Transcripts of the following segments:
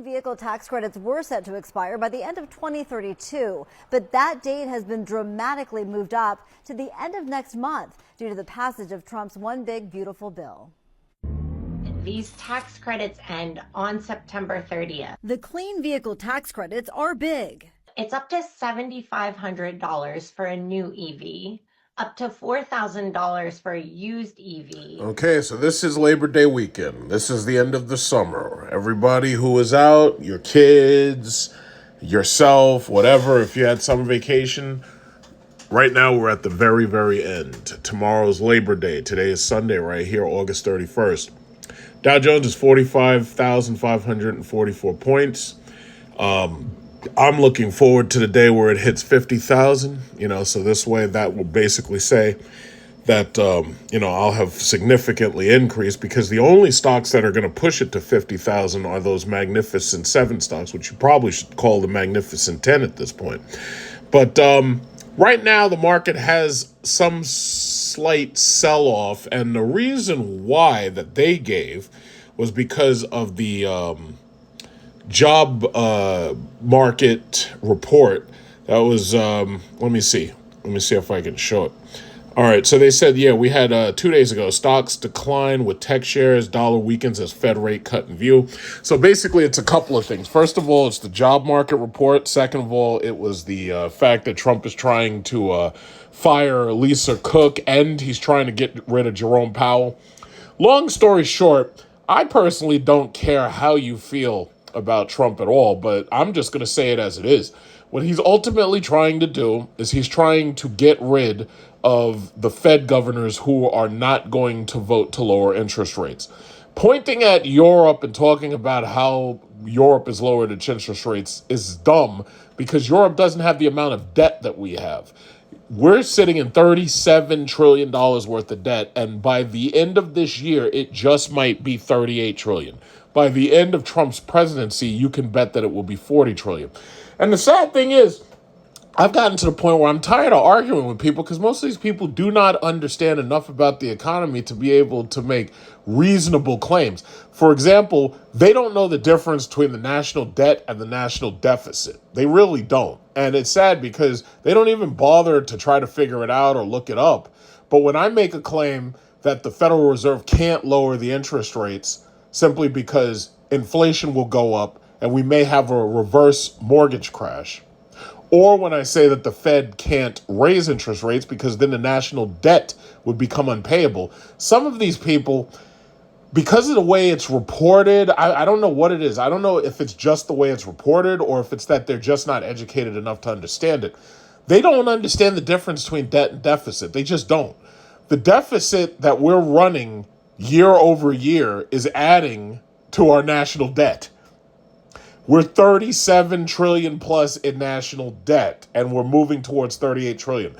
clean vehicle tax credits were set to expire by the end of 2032, but that date has been dramatically moved up to the end of next month due to the passage of Trump's One Big Beautiful Bill. These tax credits end on September 30th. The clean vehicle tax credits are big. It's up to $7,500 for a new EV, up to $4,000 for a used EV. Okay, so this is Labor Day weekend. This is the end of the summer. Everybody who is out, your kids, yourself, whatever, if you had summer vacation, right now we're at the very, very end. Tomorrow's Labor Day. Today is Sunday right here, August 31st. Dow Jones is 45,544 points. I'm looking forward to the day where it hits 50,000, so this way that will basically say that, I'll have significantly increased, because the only stocks that are going to push it to 50,000 are those Magnificent 7 stocks, which you probably should call the Magnificent 10 at this point. But right now the market has some slight sell-off, and the reason why that they gave was because of the job market report. That was, let me see if I can show it. All right, so they said, we had 2 days ago, stocks decline with tech shares, dollar weakens as Fed rate cut in view. So basically, it's a couple of things. First of all, it's the job market report. Second of all, it was the fact that Trump is trying to fire Lisa Cook, and he's trying to get rid of Jerome Powell. Long story short, I personally don't care how you feel about Trump at all, but I'm just going to say it as it is. What he's ultimately trying to do is he's trying to get rid of the Fed governors who are not going to vote to lower interest rates. Pointing at Europe and talking about how Europe has lowered its interest rates is dumb, because Europe doesn't have the amount of debt that we have. We're sitting in $37 trillion worth of debt, and by the end of this year, it just might be $38 trillion. By the end of Trump's presidency, you can bet that it will be $40 trillion. And the sad thing is, I've gotten to the point where I'm tired of arguing with people, because most of these people do not understand enough about the economy to be able to make reasonable claims. For example, they don't know the difference between the national debt and the national deficit. They really don't. And it's sad because they don't even bother to try to figure it out or look it up. But when I make a claim that the Federal Reserve can't lower the interest rates simply because inflation will go up and we may have a reverse mortgage crash, or when I say that the Fed can't raise interest rates because then the national debt would become unpayable, some of these people, because of the way it's reported, I don't know what it is. I don't know if it's just the way it's reported or if it's that they're just not educated enough to understand it. They don't understand the difference between debt and deficit. They just don't. The deficit that we're running year over year is adding to our national debt. We're 37 trillion plus in national debt, and we're moving towards 38 trillion.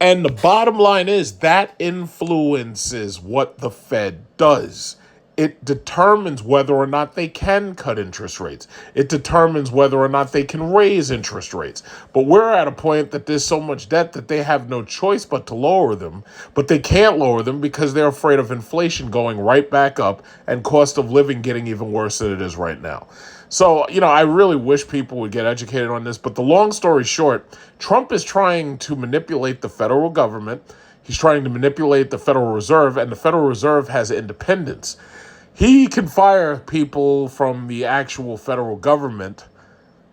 And the bottom line is that influences what the Fed does. It determines whether or not they can cut interest rates. It determines whether or not they can raise interest rates. But we're at a point that there's so much debt that they have no choice but to lower them. But they can't lower them because they're afraid of inflation going right back up and cost of living getting even worse than it is right now. So, I really wish people would get educated on this. But the long story short, Trump is trying to manipulate the federal government. He's trying to manipulate the Federal Reserve, and the Federal Reserve has independence. He can fire people from the actual federal government,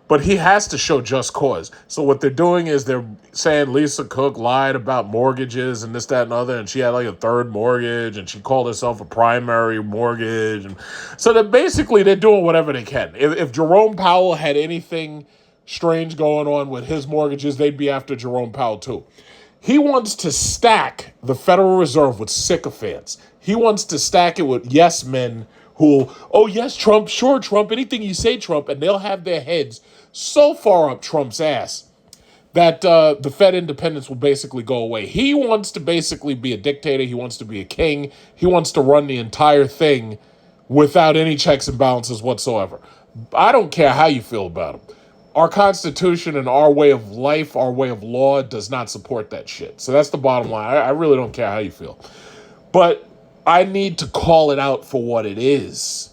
but he has to show just cause. So what they're doing is they're saying Lisa Cook lied about mortgages and this, that, and other, and she had like a third mortgage, and she called herself a primary mortgage. And so they're doing whatever they can. If Jerome Powell had anything strange going on with his mortgages, they'd be after Jerome Powell too. He wants to stack the Federal Reserve with sycophants. He wants to stack it with yes men who, oh yes, Trump, sure, Trump, anything you say, Trump, and they'll have their heads so far up Trump's ass that the Fed independence will basically go away. He wants to basically be a dictator. He wants to be a king. He wants to run the entire thing without any checks and balances whatsoever. I don't care how you feel about him. Our Constitution and our way of life, our way of law does not support that shit. So that's the bottom line. I really don't care how you feel. But I need to call it out for what it is.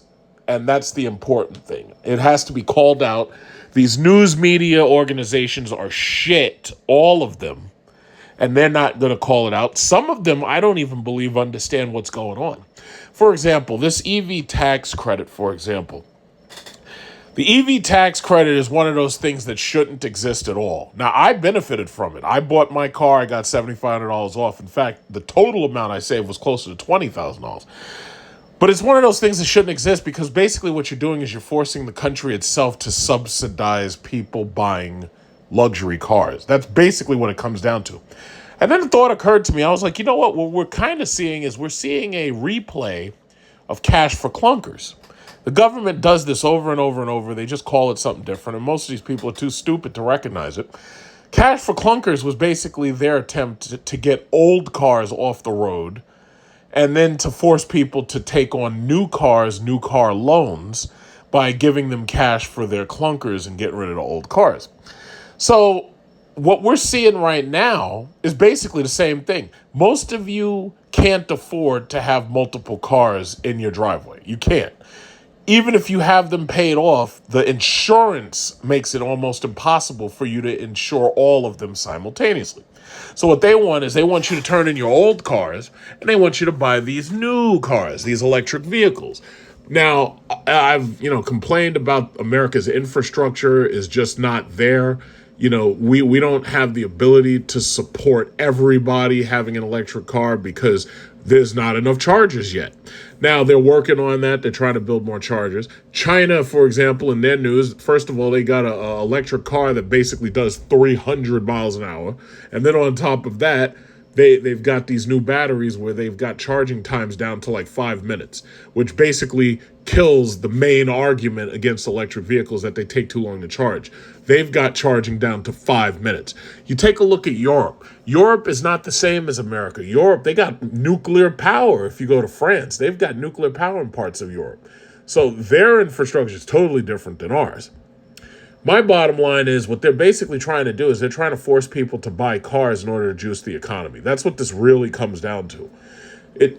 And that's the important thing. It has to be called out. These news media organizations are shit, all of them. And they're not going to call it out. Some of them, I don't even believe, understand what's going on. For example, this EV tax credit, for example. The EV tax credit is one of those things that shouldn't exist at all. Now, I benefited from it. I bought my car. I got $7,500 off. In fact, the total amount I saved was closer to $20,000. But it's one of those things that shouldn't exist because basically what you're doing is you're forcing the country itself to subsidize people buying luxury cars. That's basically what it comes down to. And then the thought occurred to me. I was like, you know what we're kind of seeing is we're seeing a replay of cash for clunkers. The government does this over and over and over. They just call it something different, and most of these people are too stupid to recognize it. Cash for clunkers was basically their attempt to get old cars off the road and then to force people to take on new cars, new car loans by giving them cash for their clunkers and getting rid of the old cars. So what we're seeing right now is basically the same thing. Most of you can't afford to have multiple cars in your driveway. You can't. Even if you have them paid off, the insurance makes it almost impossible for you to insure all of them simultaneously. So what they want is they want you to turn in your old cars and they want you to buy these new cars, these electric vehicles. Now, I've, complained about America's infrastructure is just not there. We don't have the ability to support everybody having an electric car because there's not enough chargers yet. Now, they're working on that. They're trying to build more chargers. China, for example, in their news, first of all, they got an electric car that basically does 300 miles an hour. And then on top of that, they've got these new batteries where they've got charging times down to like 5 minutes, which basically kills the main argument against electric vehicles that they take too long to charge. They've got charging down to 5 minutes. You take a look at Europe. Europe is not the same as America. Europe, they got nuclear power. If you go to France, they've got nuclear power in parts of Europe. So their infrastructure is totally different than ours. My bottom line is what they're basically trying to do is they're trying to force people to buy cars in order to juice the economy. That's what this really comes down to.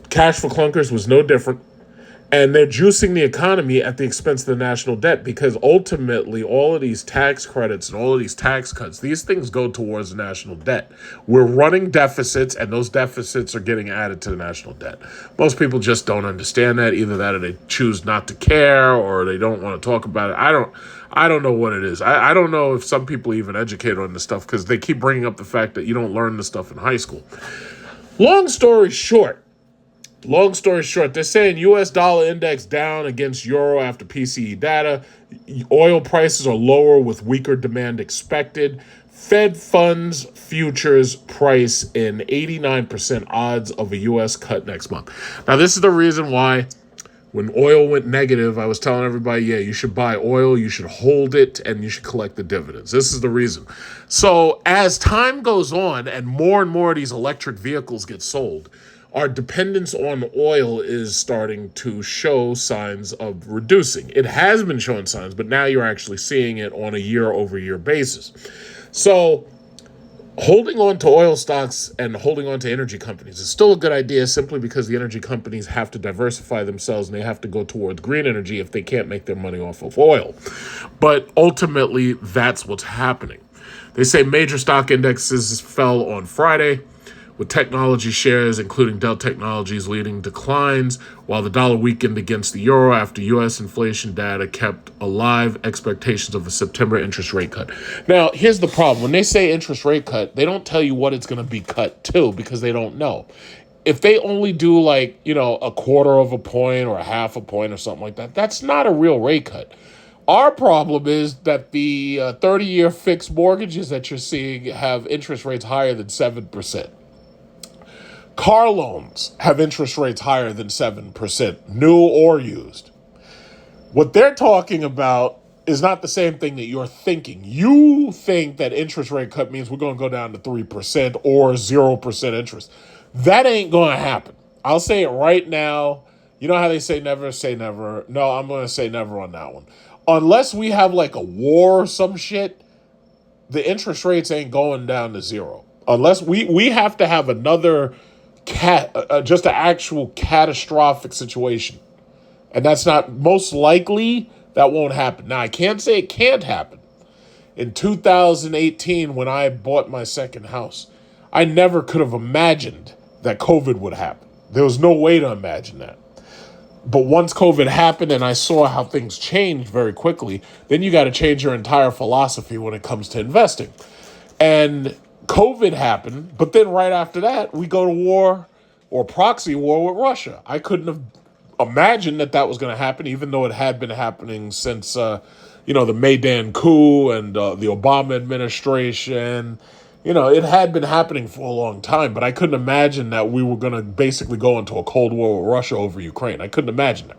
Cash for clunkers was no different. And they're juicing the economy at the expense of the national debt because ultimately all of these tax credits and all of these tax cuts, these things go towards the national debt. We're running deficits and those deficits are getting added to the national debt. Most people just don't understand that. Either that or they choose not to care or they don't want to talk about it. I don't know what it is. I don't know if some people even educate on this stuff because they keep bringing up the fact that you don't learn this stuff in high school. Long story short, they're saying U.S. dollar index down against euro after PCE data. Oil prices are lower with weaker demand expected. Fed funds futures price in 89% odds of a U.S. cut next month. Now, this is the reason why when oil went negative, I was telling everybody, yeah, you should buy oil, you should hold it, and you should collect the dividends. This is the reason. So as time goes on and more of these electric vehicles get sold, our dependence on oil is starting to show signs of reducing. It has been showing signs, but now you're actually seeing it on a year-over-year basis. So holding on to oil stocks and holding on to energy companies is still a good idea simply because the energy companies have to diversify themselves and they have to go towards green energy if they can't make their money off of oil. But ultimately, that's what's happening. They say major stock indexes fell on Friday, with technology shares, including Dell Technologies, leading declines, while the dollar weakened against the euro after U.S. inflation data kept alive expectations of a September interest rate cut. Now, here's the problem. When they say interest rate cut, they don't tell you what it's going to be cut to because they don't know. If they only do a quarter of a point or a half a point or something like that, that's not a real rate cut. Our problem is that the 30-year fixed mortgages that you're seeing have interest rates higher than 7%. Car loans have interest rates higher than 7%, new or used. What they're talking about is not the same thing that you're thinking. You think that interest rate cut means we're going to go down to 3% or 0% interest. That ain't going to happen. I'll say it right now. You know how they say never say never? No, I'm going to say never on that one. Unless we have like a war or some shit, the interest rates ain't going down to zero. Unless we have to have another just an actual catastrophic situation And that's not, most likely, that won't happen. Now, I can't say it can't happen. In 2018, when I bought my second house, I never could have imagined that COVID would happen. There was no way to imagine that. But once COVID happened and I saw how things changed very quickly, then you got to change your entire philosophy when it comes to investing. And COVID happened, but then right after that, we go to war or proxy war with Russia. I couldn't have imagined that was going to happen, even though it had been happening since, the Maidan coup and the Obama administration. It had been happening for a long time, but I couldn't imagine that we were going to basically go into a Cold War with Russia over Ukraine. I couldn't imagine that.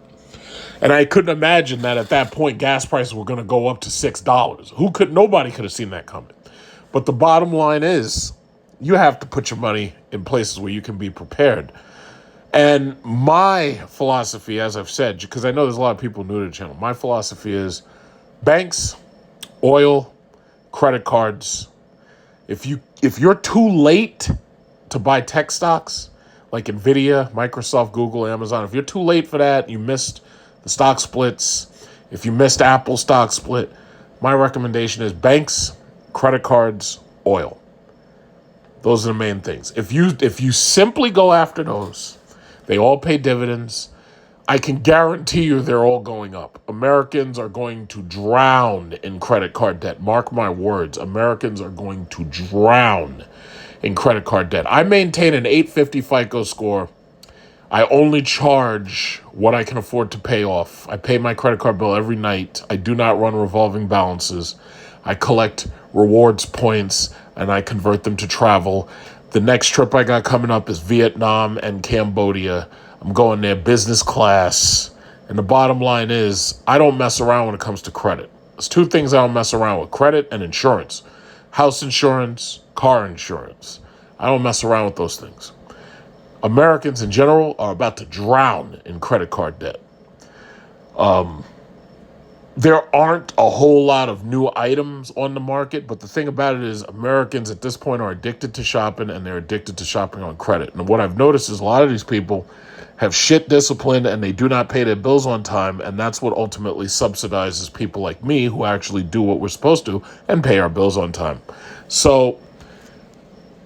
And I couldn't imagine that at that point, gas prices were going to go up to $6. Nobody could have seen that coming. But the bottom line is, you have to put your money in places where you can be prepared. And my philosophy, as I've said, because I know there's a lot of people new to the channel, my philosophy is banks, oil, credit cards. If you're too late to buy tech stocks like Nvidia, Microsoft, Google, Amazon, if you're too late for that, you missed the stock splits, if you missed Apple stock split, my recommendation is banks, credit cards, oil. Those are the main things. If you simply go after those, they all pay dividends. I can guarantee you they're all going up. Americans are going to drown in credit card debt. Mark my words. Americans are going to drown in credit card debt. I maintain an 850 FICO score. I only charge what I can afford to pay off. I pay my credit card bill every night. I do not run revolving balances. I collect rewards points and I convert them to travel. The next trip I got coming up is Vietnam and Cambodia. I'm going there business class. And the bottom line is, I don't mess around when it comes to credit. There's two things I don't mess around with: credit and insurance. House insurance, car insurance. I don't mess around with those things. Americans in general are about to drown in credit card debt. There aren't a whole lot of new items on the market, but the thing about it is Americans at this point are addicted to shopping, and they're addicted to shopping on credit. And what I've noticed is a lot of these people have shit discipline and they do not pay their bills on time, and that's what ultimately subsidizes people like me who actually do what we're supposed to and pay our bills on time. So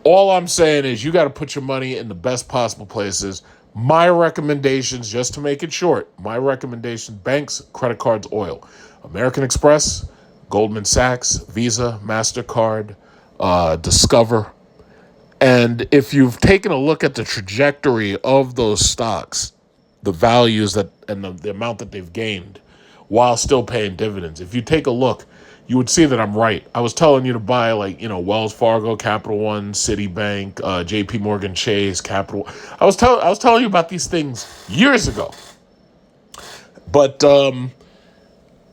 all I'm saying is you got to put your money in the best possible places. My recommendations, just to make it short, my recommendation: banks, credit cards, oil. American Express, Goldman Sachs, Visa, MasterCard, Discover. And if you've taken a look at the trajectory of those stocks, the values and the amount that they've gained while still paying dividends, if you take a look, you would see that I'm right. I was telling you to buy Wells Fargo, Capital One, Citibank, JP Morgan Chase, Capital. I was telling you about these things years ago. But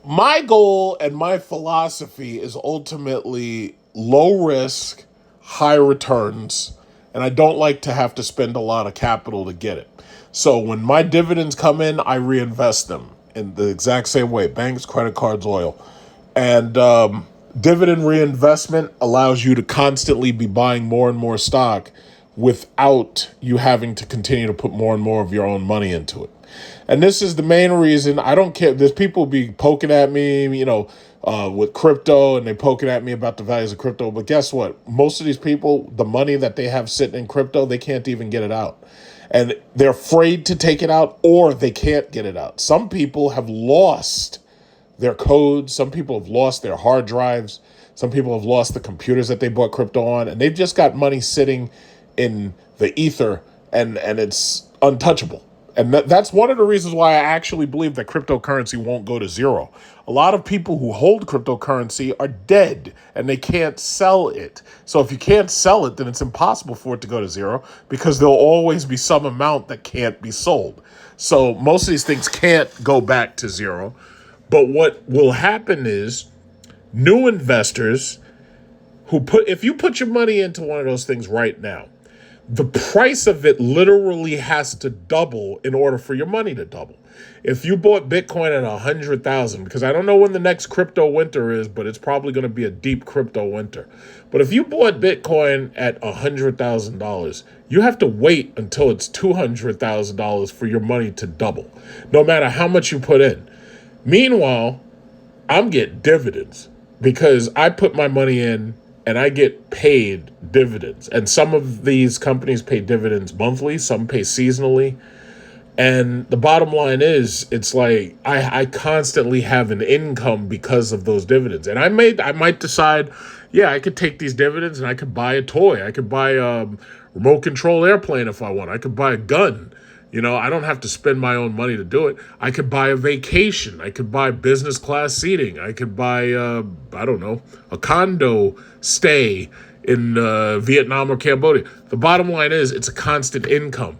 my goal and my philosophy is ultimately low risk, high returns, and I don't like to have to spend a lot of capital to get it. So when my dividends come in, I reinvest them in the exact same way: banks, credit cards, oil. And dividend reinvestment allows you to constantly be buying more and more stock without you having to continue to put more and more of your own money into it. And this is the main reason. I don't care. There's people be poking at me, with crypto, and they poking at me about the values of crypto. But guess what? Most of these people, the money that they have sitting in crypto, they can't even get it out. And they're afraid to take it out, or they can't get it out. Some people have lost their codes. Some people have lost their hard drives. Some people have lost the computers that they bought crypto on, and they've just got money sitting in the ether, and it's untouchable. And that's one of the reasons why I actually believe that cryptocurrency won't go to zero. A lot of people who hold cryptocurrency are dead and they can't sell it. So if you can't sell it, then it's impossible for it to go to zero, because there'll always be some amount that can't be sold. So most of these things can't go back to zero. But what will happen is new investors if you put your money into one of those things right now, the price of it literally has to double in order for your money to double. If you bought Bitcoin at 100,000, because I don't know when the next crypto winter is, but it's probably going to be a deep crypto winter. But if you bought Bitcoin at $100,000, you have to wait until it's $200,000 for your money to double, no matter how much you put in. Meanwhile, I'm getting dividends because I put my money in and I get paid dividends. And some of these companies pay dividends monthly, some pay seasonally. And the bottom line is, it's like I constantly have an income because of those dividends. And I might decide, yeah, I could take these dividends and I could buy a toy. I could buy a remote control airplane if I want. I could buy a gun. You know, I don't have to spend my own money to do it. I could buy a vacation. I could buy business class seating. I could buy, I don't know, a condo stay in Vietnam or Cambodia. The bottom line is it's a constant income.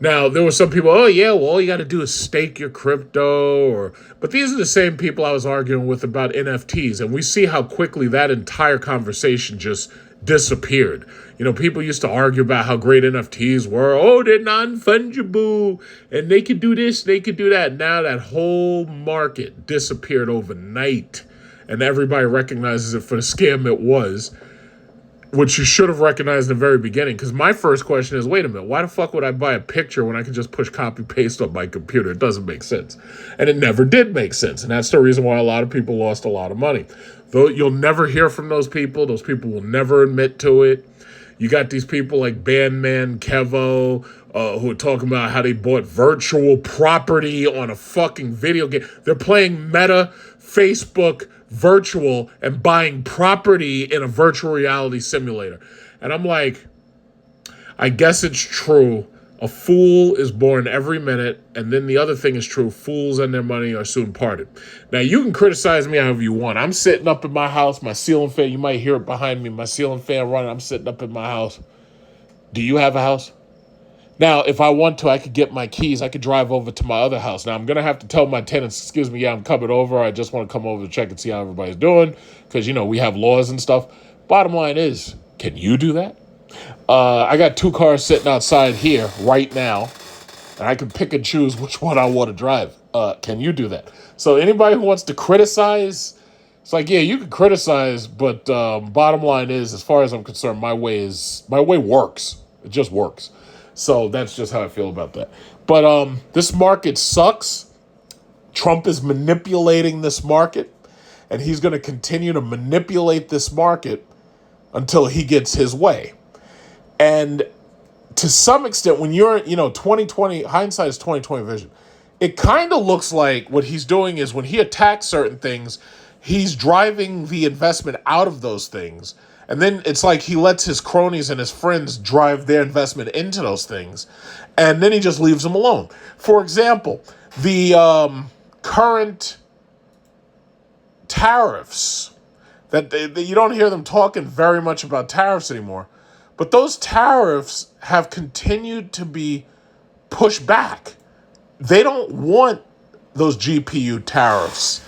Now, there were some people, oh, yeah, well, all you got to do is stake your crypto. But these are the same people I was arguing with about NFTs. And we see how quickly that entire conversation just disappeared. You know, people used to argue about how great NFTs were. Oh, they're non-fungible, and they could do this, they could do that. Now that whole market disappeared overnight, and everybody recognizes it for the scam it was, which you should have recognized in the very beginning. Because my first question is, wait a minute, why the fuck would I buy a picture when I can just push copy-paste on my computer? It doesn't make sense. And it never did make sense, and that's the reason why a lot of people lost a lot of money. Though you'll never hear from those people will never admit to it. You got these people like Bandman Kevo, who are talking about how they bought virtual property on a fucking video game. They're playing Meta, Facebook, virtual, and buying property in a virtual reality simulator. And I'm like, I guess it's true. A fool is born every minute, and then the other thing is true. Fools and their money are soon parted. Now, you can criticize me however you want. I'm sitting up in my house, my ceiling fan, you might hear it behind me, my ceiling fan running. I'm sitting up in my house. Do you have a house? Now, if I want to, I could get my keys. I could drive over to my other house. Now, I'm going to have to tell my tenants, excuse me, yeah, I'm coming over. I just want to come over to check and see how everybody's doing because, you know, we have laws and stuff. Bottom line is, can you do that? I got 2 cars sitting outside here right now, and I can pick and choose which one I want to drive. Can you do that? So anybody who wants to criticize, it's like, yeah, you can criticize, but bottom line is, as far as I'm concerned, my way works. It just works. So that's just how I feel about that. But this market sucks. Trump is manipulating this market, and he's going to continue to manipulate this market until he gets his way. And to some extent, when you're, 2020, hindsight is 2020 vision. It kind of looks like what he's doing is when he attacks certain things, he's driving the investment out of those things. And then it's like he lets his cronies and his friends drive their investment into those things. And then he just leaves them alone. For example, the current tariffs, that you don't hear them talking very much about tariffs anymore. But those tariffs have continued to be pushed back. They don't want those GPU tariffs.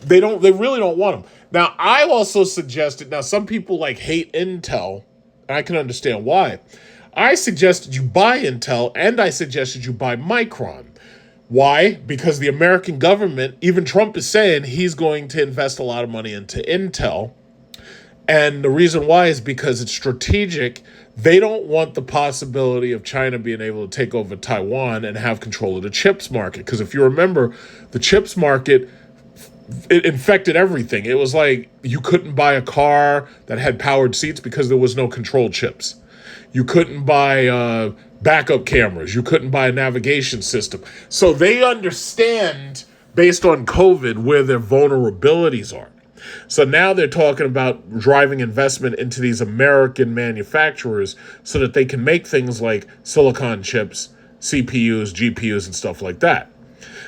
They really don't want them. Now, I also suggested, now some people hate Intel, and I can understand why. I suggested you buy Intel, and I suggested you buy Micron. Why? Because the American government, even Trump is saying he's going to invest a lot of money into Intel. And the reason why is because it's strategic. They don't want the possibility of China being able to take over Taiwan and have control of the chips market. Because if you remember, the chips market, it infected everything. It was like you couldn't buy a car that had powered seats because there was no control chips. You couldn't buy backup cameras. You couldn't buy a navigation system. So they understand, based on COVID, where their vulnerabilities are. So now they're talking about driving investment into these American manufacturers so that they can make things like silicon chips, CPUs, GPUs, and stuff like that.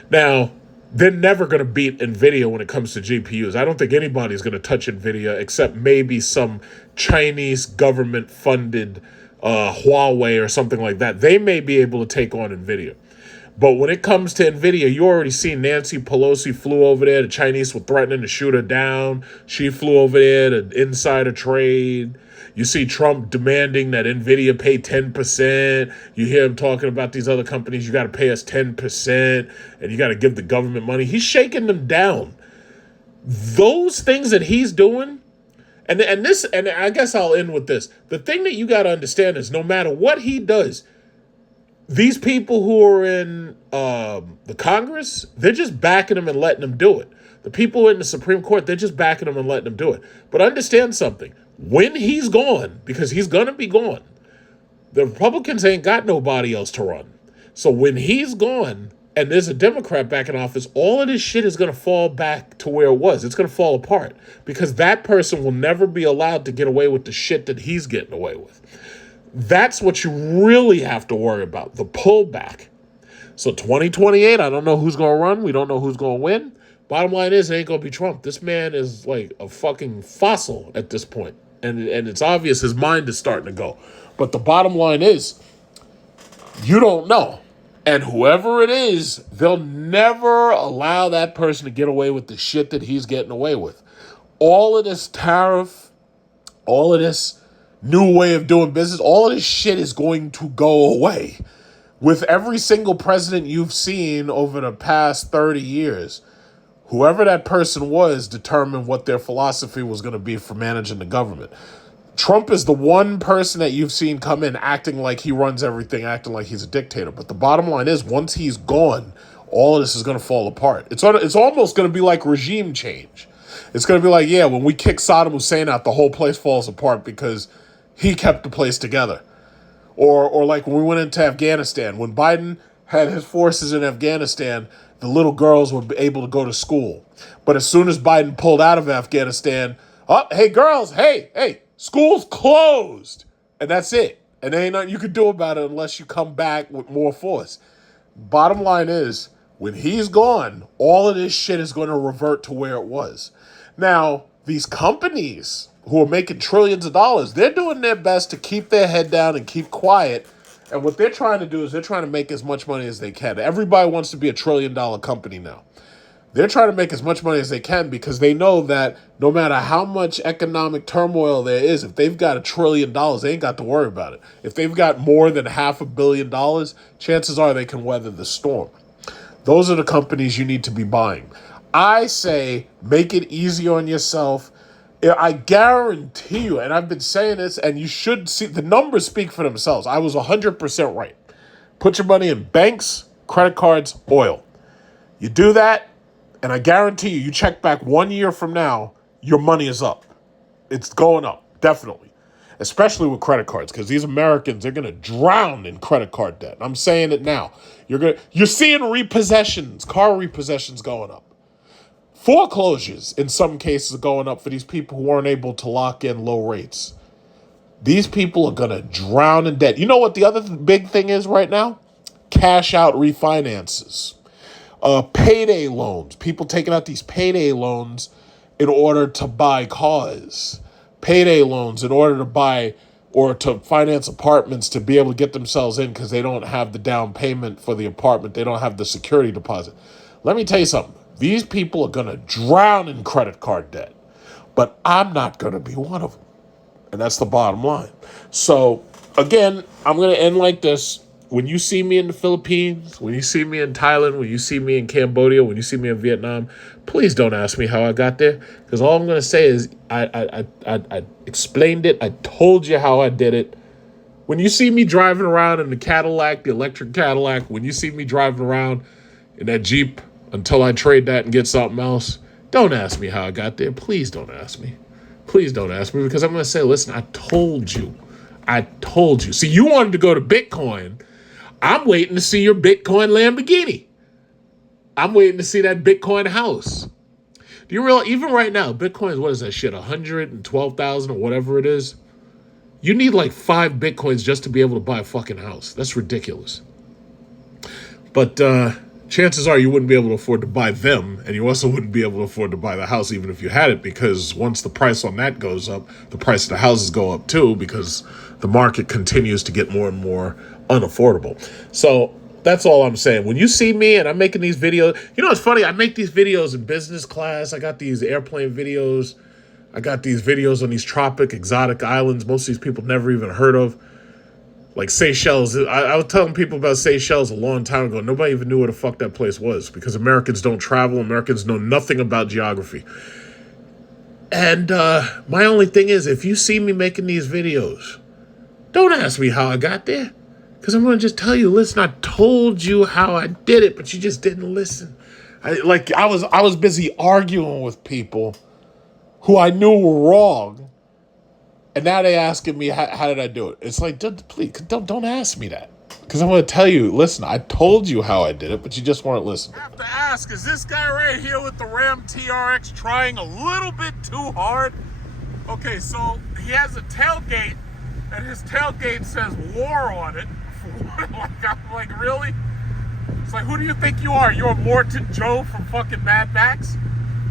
Now, they're never going to beat NVIDIA when it comes to GPUs. I don't think anybody's going to touch NVIDIA except maybe some Chinese government-funded Huawei or something like that. They may be able to take on NVIDIA. But when it comes to NVIDIA, you already seen Nancy Pelosi flew over there. The Chinese were threatening to shoot her down. She flew over there to insider trade. You see Trump demanding that NVIDIA pay 10%. You hear him talking about these other companies. You got to pay us 10% and you got to give the government money. He's shaking them down. Those things that he's doing, and I guess I'll end with this. The thing that you got to understand is no matter what he does, these people who are in the Congress, they're just backing him and letting him do it. The people in the Supreme Court, they're just backing him and letting him do it. But understand something. When he's gone, because he's going to be gone, the Republicans ain't got nobody else to run. So when he's gone and there's a Democrat back in office, all of this shit is going to fall back to where it was. It's going to fall apart because that person will never be allowed to get away with the shit that he's getting away with. That's what you really have to worry about, the pullback. So 2028, I don't know who's going to run. We don't know who's going to win. Bottom line is, it ain't going to be Trump. This man is like a fucking fossil at this point. And it's obvious his mind is starting to go. But the bottom line is, you don't know. And whoever it is, they'll never allow that person to get away with the shit that he's getting away with. All of this tariff, all of this new way of doing business, all of this shit is going to go away. With every single president you've seen over the past 30 years, whoever that person was determined what their philosophy was going to be for managing the government. Trump is the one person that you've seen come in acting like he runs everything, acting like he's a dictator. But the bottom line is, once he's gone, all of this is going to fall apart. It's almost going to be like regime change. It's going to be like, yeah, when we kick Saddam Hussein out, the whole place falls apart because he kept the place together. Or like when we went into Afghanistan, when Biden had his forces in Afghanistan, the little girls were able to go to school. But as soon as Biden pulled out of Afghanistan, hey girls, hey, school's closed. And that's it. And there ain't nothing you can do about it unless you come back with more force. Bottom line is, when he's gone, all of this shit is going to revert to where it was. Now, these companies who are making trillions of dollars, they're doing their best to keep their head down and keep quiet. And what they're trying to do is they're trying to make as much money as they can. Everybody wants to be a $1 trillion company now. They're trying to make as much money as they can because they know that no matter how much economic turmoil there is, if they've got $1 trillion, they ain't got to worry about it. If they've got more than $500 million, chances are they can weather the storm. Those are the companies you need to be buying. I say make it easy on yourself. I guarantee you, and I've been saying this, and you should see, the numbers speak for themselves. I was 100% right. Put your money in banks, credit cards, oil. You do that, and I guarantee you check back 1 year from now, your money is up. It's going up, definitely. Especially with credit cards, because these Americans, they're going to drown in credit card debt. I'm saying it now. You're seeing repossessions, car repossessions going up. Foreclosures, in some cases, are going up for these people who aren't able to lock in low rates. These people are going to drown in debt. You know what the other big thing is right now? Cash out refinances. Payday loans. People taking out these payday loans in order to buy cars. Payday loans in order to buy or to finance apartments to be able to get themselves in because they don't have the down payment for the apartment. They don't have the security deposit. Let me tell you something. These people are going to drown in credit card debt. But I'm not going to be one of them. And that's the bottom line. So, again, I'm going to end like this. When you see me in the Philippines, when you see me in Thailand, when you see me in Cambodia, when you see me in Vietnam, please don't ask me how I got there. Because all I'm going to say is I explained it. I told you how I did it. When you see me driving around in the Cadillac, the electric Cadillac, when you see me driving around in that Jeep until I trade that and get something else, don't ask me how I got there. Please don't ask me. Please don't ask me, because I'm going to say, listen, I told you. I told you. See, you wanted to go to Bitcoin. I'm waiting to see your Bitcoin Lamborghini. I'm waiting to see that Bitcoin house. Do you realize, even right now, Bitcoin is, what is that shit, 112,000 or whatever it is? You need like 5 Bitcoins just to be able to buy a fucking house. That's ridiculous. But chances are you wouldn't be able to afford to buy them, and you also wouldn't be able to afford to buy the house even if you had it, because once the price on that goes up, the price of the houses go up too, because the market continues to get more and more unaffordable. So That's all I'm saying. When you see me and I'm making these videos, you know, it's funny. I make these videos in business class. I got these airplane videos. I got these videos on these tropic, exotic islands most of these people never even heard of. Like Seychelles. I was telling people about Seychelles a long time ago. Nobody even knew what the fuck that place was because Americans don't travel. Americans know nothing about geography. And my only thing is, if you see me making these videos, don't ask me how I got there. Because I'm going to just tell you, listen, I told you how I did it, but you just didn't listen. I was busy arguing with people who I knew were wrong. And now they asking me, how did I do it? It's like, please, don't ask me that. Because I'm going to tell you, listen, I told you how I did it, but you just weren't listening. I have to ask, is this guy right here with the Ram TRX trying a little bit too hard? Okay, so he has a tailgate, and his tailgate says war on it. I'm like, really? It's like, who do you think you are? You're Morton Joe from fucking Mad Max?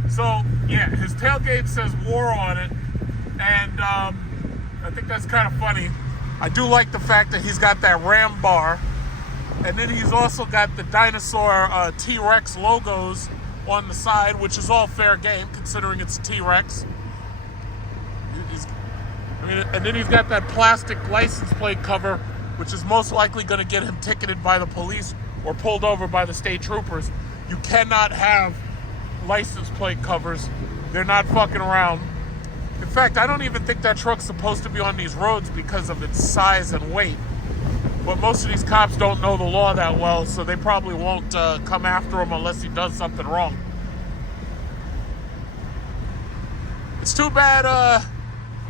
So, yeah, his tailgate says war on it, and I think that's kind of funny. I do like the fact that he's got that Ram bar, and then he's also got the dinosaur T-Rex logos on the side, which is all fair game considering it's a T-Rex. And then he's got that plastic license plate cover, which is most likely going to get him ticketed by the police or pulled over by the state troopers. You cannot have license plate covers. They're not fucking around. In fact, I don't even think that truck's supposed to be on these roads because of its size and weight. But most of these cops don't know the law that well, so they probably won't come after him unless he does something wrong. It's too bad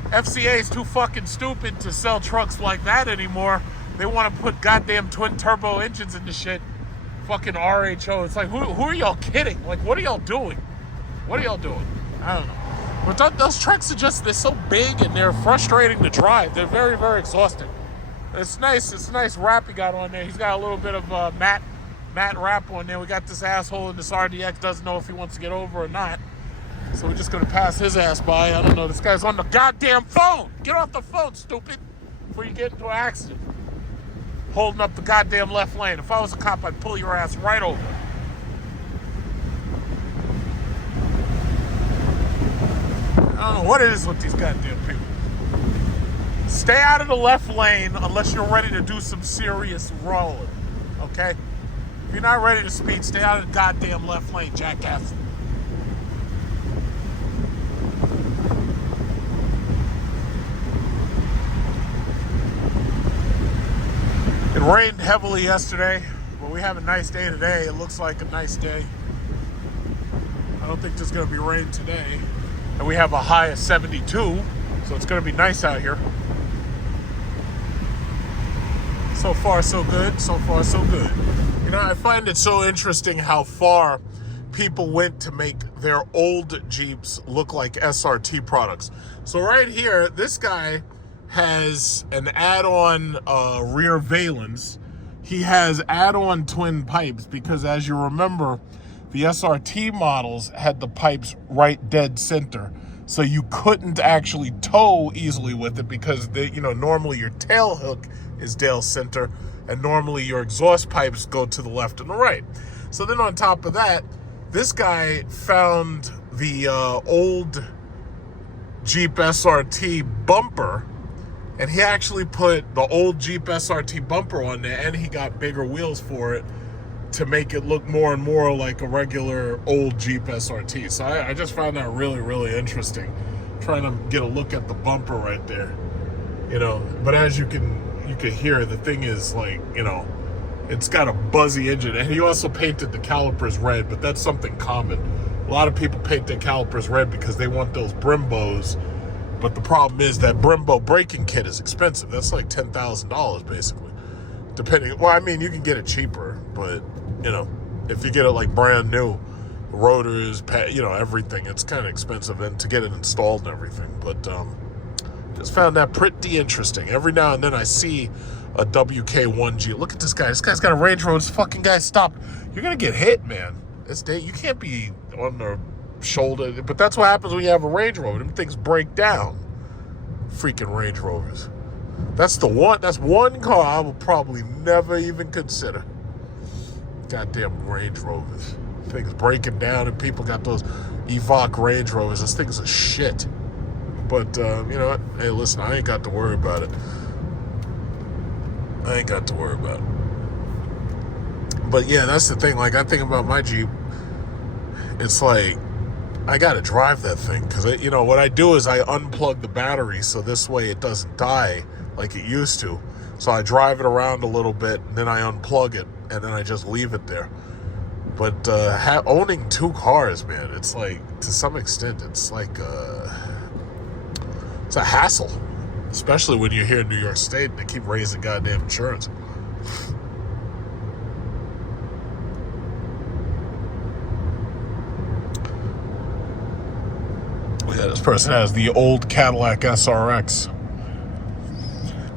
FCA is too fucking stupid to sell trucks like that anymore. They want to put goddamn twin turbo engines in the shit. Fucking RHO. It's like, who are y'all kidding? Like, what are y'all doing? What are y'all doing? I don't know. But those trucks are just, they're so big and they're frustrating to drive. They're very, very exhausting. It's nice. It's a nice wrap he got on there. He's got a little bit of matte wrap on there. We got this asshole in this RDX, doesn't know if he wants to get over or not. So we're just going to pass his ass by. I don't know. This guy's on the goddamn phone. Get off the phone, stupid, before you get into an accident. Holding up the goddamn left lane. If I was a cop, I'd pull your ass right over. I don't know what it is with these goddamn people. Stay out of the left lane unless you're ready to do some serious rolling, okay? If you're not ready to speed, stay out of the goddamn left lane, jackass. It rained heavily yesterday, but we have a nice day today. It looks like a nice day. I don't think there's going to be rain today. And we have a high of 72, so it's going to be nice out here. So far, so good. So far, so good. You know, I find it so interesting how far people went to make their old Jeeps look like SRT products. So right here, this guy has an add-on rear valence. He has add-on twin pipes because, as you remember, the SRT models had the pipes right dead center. So you couldn't actually tow easily with it because, normally your tail hook is dead center and normally your exhaust pipes go to the left and the right. So then on top of that, this guy found the old Jeep SRT bumper, and he actually put the old Jeep SRT bumper on there, and he got bigger wheels for it to make it look more and more like a regular old Jeep SRT. So I just found that really, really interesting, trying to get a look at the bumper right there, But as you can hear, the thing is like, it's got a buzzy engine, and he also painted the calipers red, but that's something common. A lot of people paint their calipers red because they want those Brimbos, but the problem is that Brembo braking kit is expensive. That's like $10,000 basically. Depending, well, I mean, you can get it cheaper, but if you get it like brand new, rotors, everything, it's kind of expensive, and to get it installed and everything. But just found that pretty interesting. Every now and then I see a WK1G. Look at this guy. This guy's got a Range Rover. This fucking guy stopped. You're gonna get hit, man. You can't be on the shoulder. But that's what happens when you have a Range Rover. Them things break down. Freaking Range Rovers. That's one car I will probably never even consider. goddamn Range Rovers. Things breaking down, and people got those Evoque Range Rovers. Those things are shit. But, you know what? Hey, listen, I ain't got to worry about it. But, yeah, that's the thing. Like, I think about my Jeep. It's like, I got to drive that thing. Because, you know, what I do is I unplug the battery so this way it doesn't die like it used to. So I drive it around a little bit, and then I unplug it, and then I just leave it there. But owning two cars, man, it's like, to some extent, it's like, it's a hassle. Especially when you're here in New York State and they keep raising goddamn insurance. Yeah, this person has the old Cadillac SRX.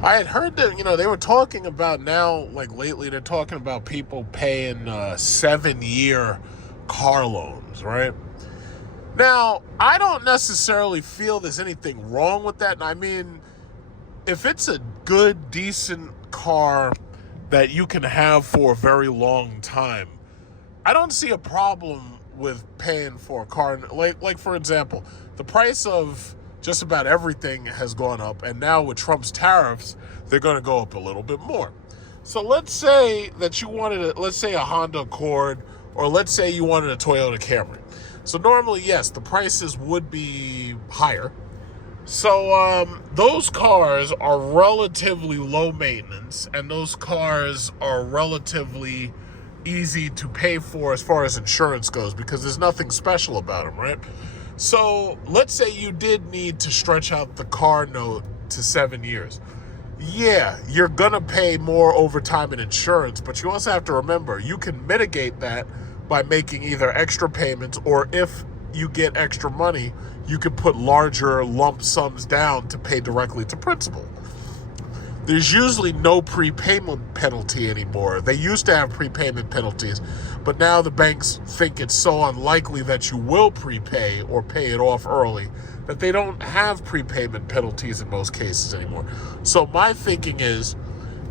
I had heard that, you know, they were talking about now, like lately, they're talking about people paying 7-year car loans, right? Now, I don't necessarily feel there's anything wrong with that. I mean, if it's a good, decent car that you can have for a very long time, I don't see a problem with paying for a car. Like for example, the price of just about everything has gone up, and now with Trump's tariffs, they're going to go up a little bit more. So let's say that you wanted, let's say a Honda Accord, or let's say you wanted a Toyota Camry. So normally, yes, the prices would be higher. So those cars are relatively low maintenance, and those cars are relatively easy to pay for as far as insurance goes, because there's nothing special about them, right? So let's say you did need to stretch out the car note to 7 years. Yeah, you're going to pay more over time in insurance, but you also have to remember, you can mitigate that by making either extra payments, or if you get extra money, you can put larger lump sums down to pay directly to principal. There's usually no prepayment penalty anymore. They used to have prepayment penalties, but now the banks think it's so unlikely that you will prepay or pay it off early that they don't have prepayment penalties in most cases anymore. So my thinking is,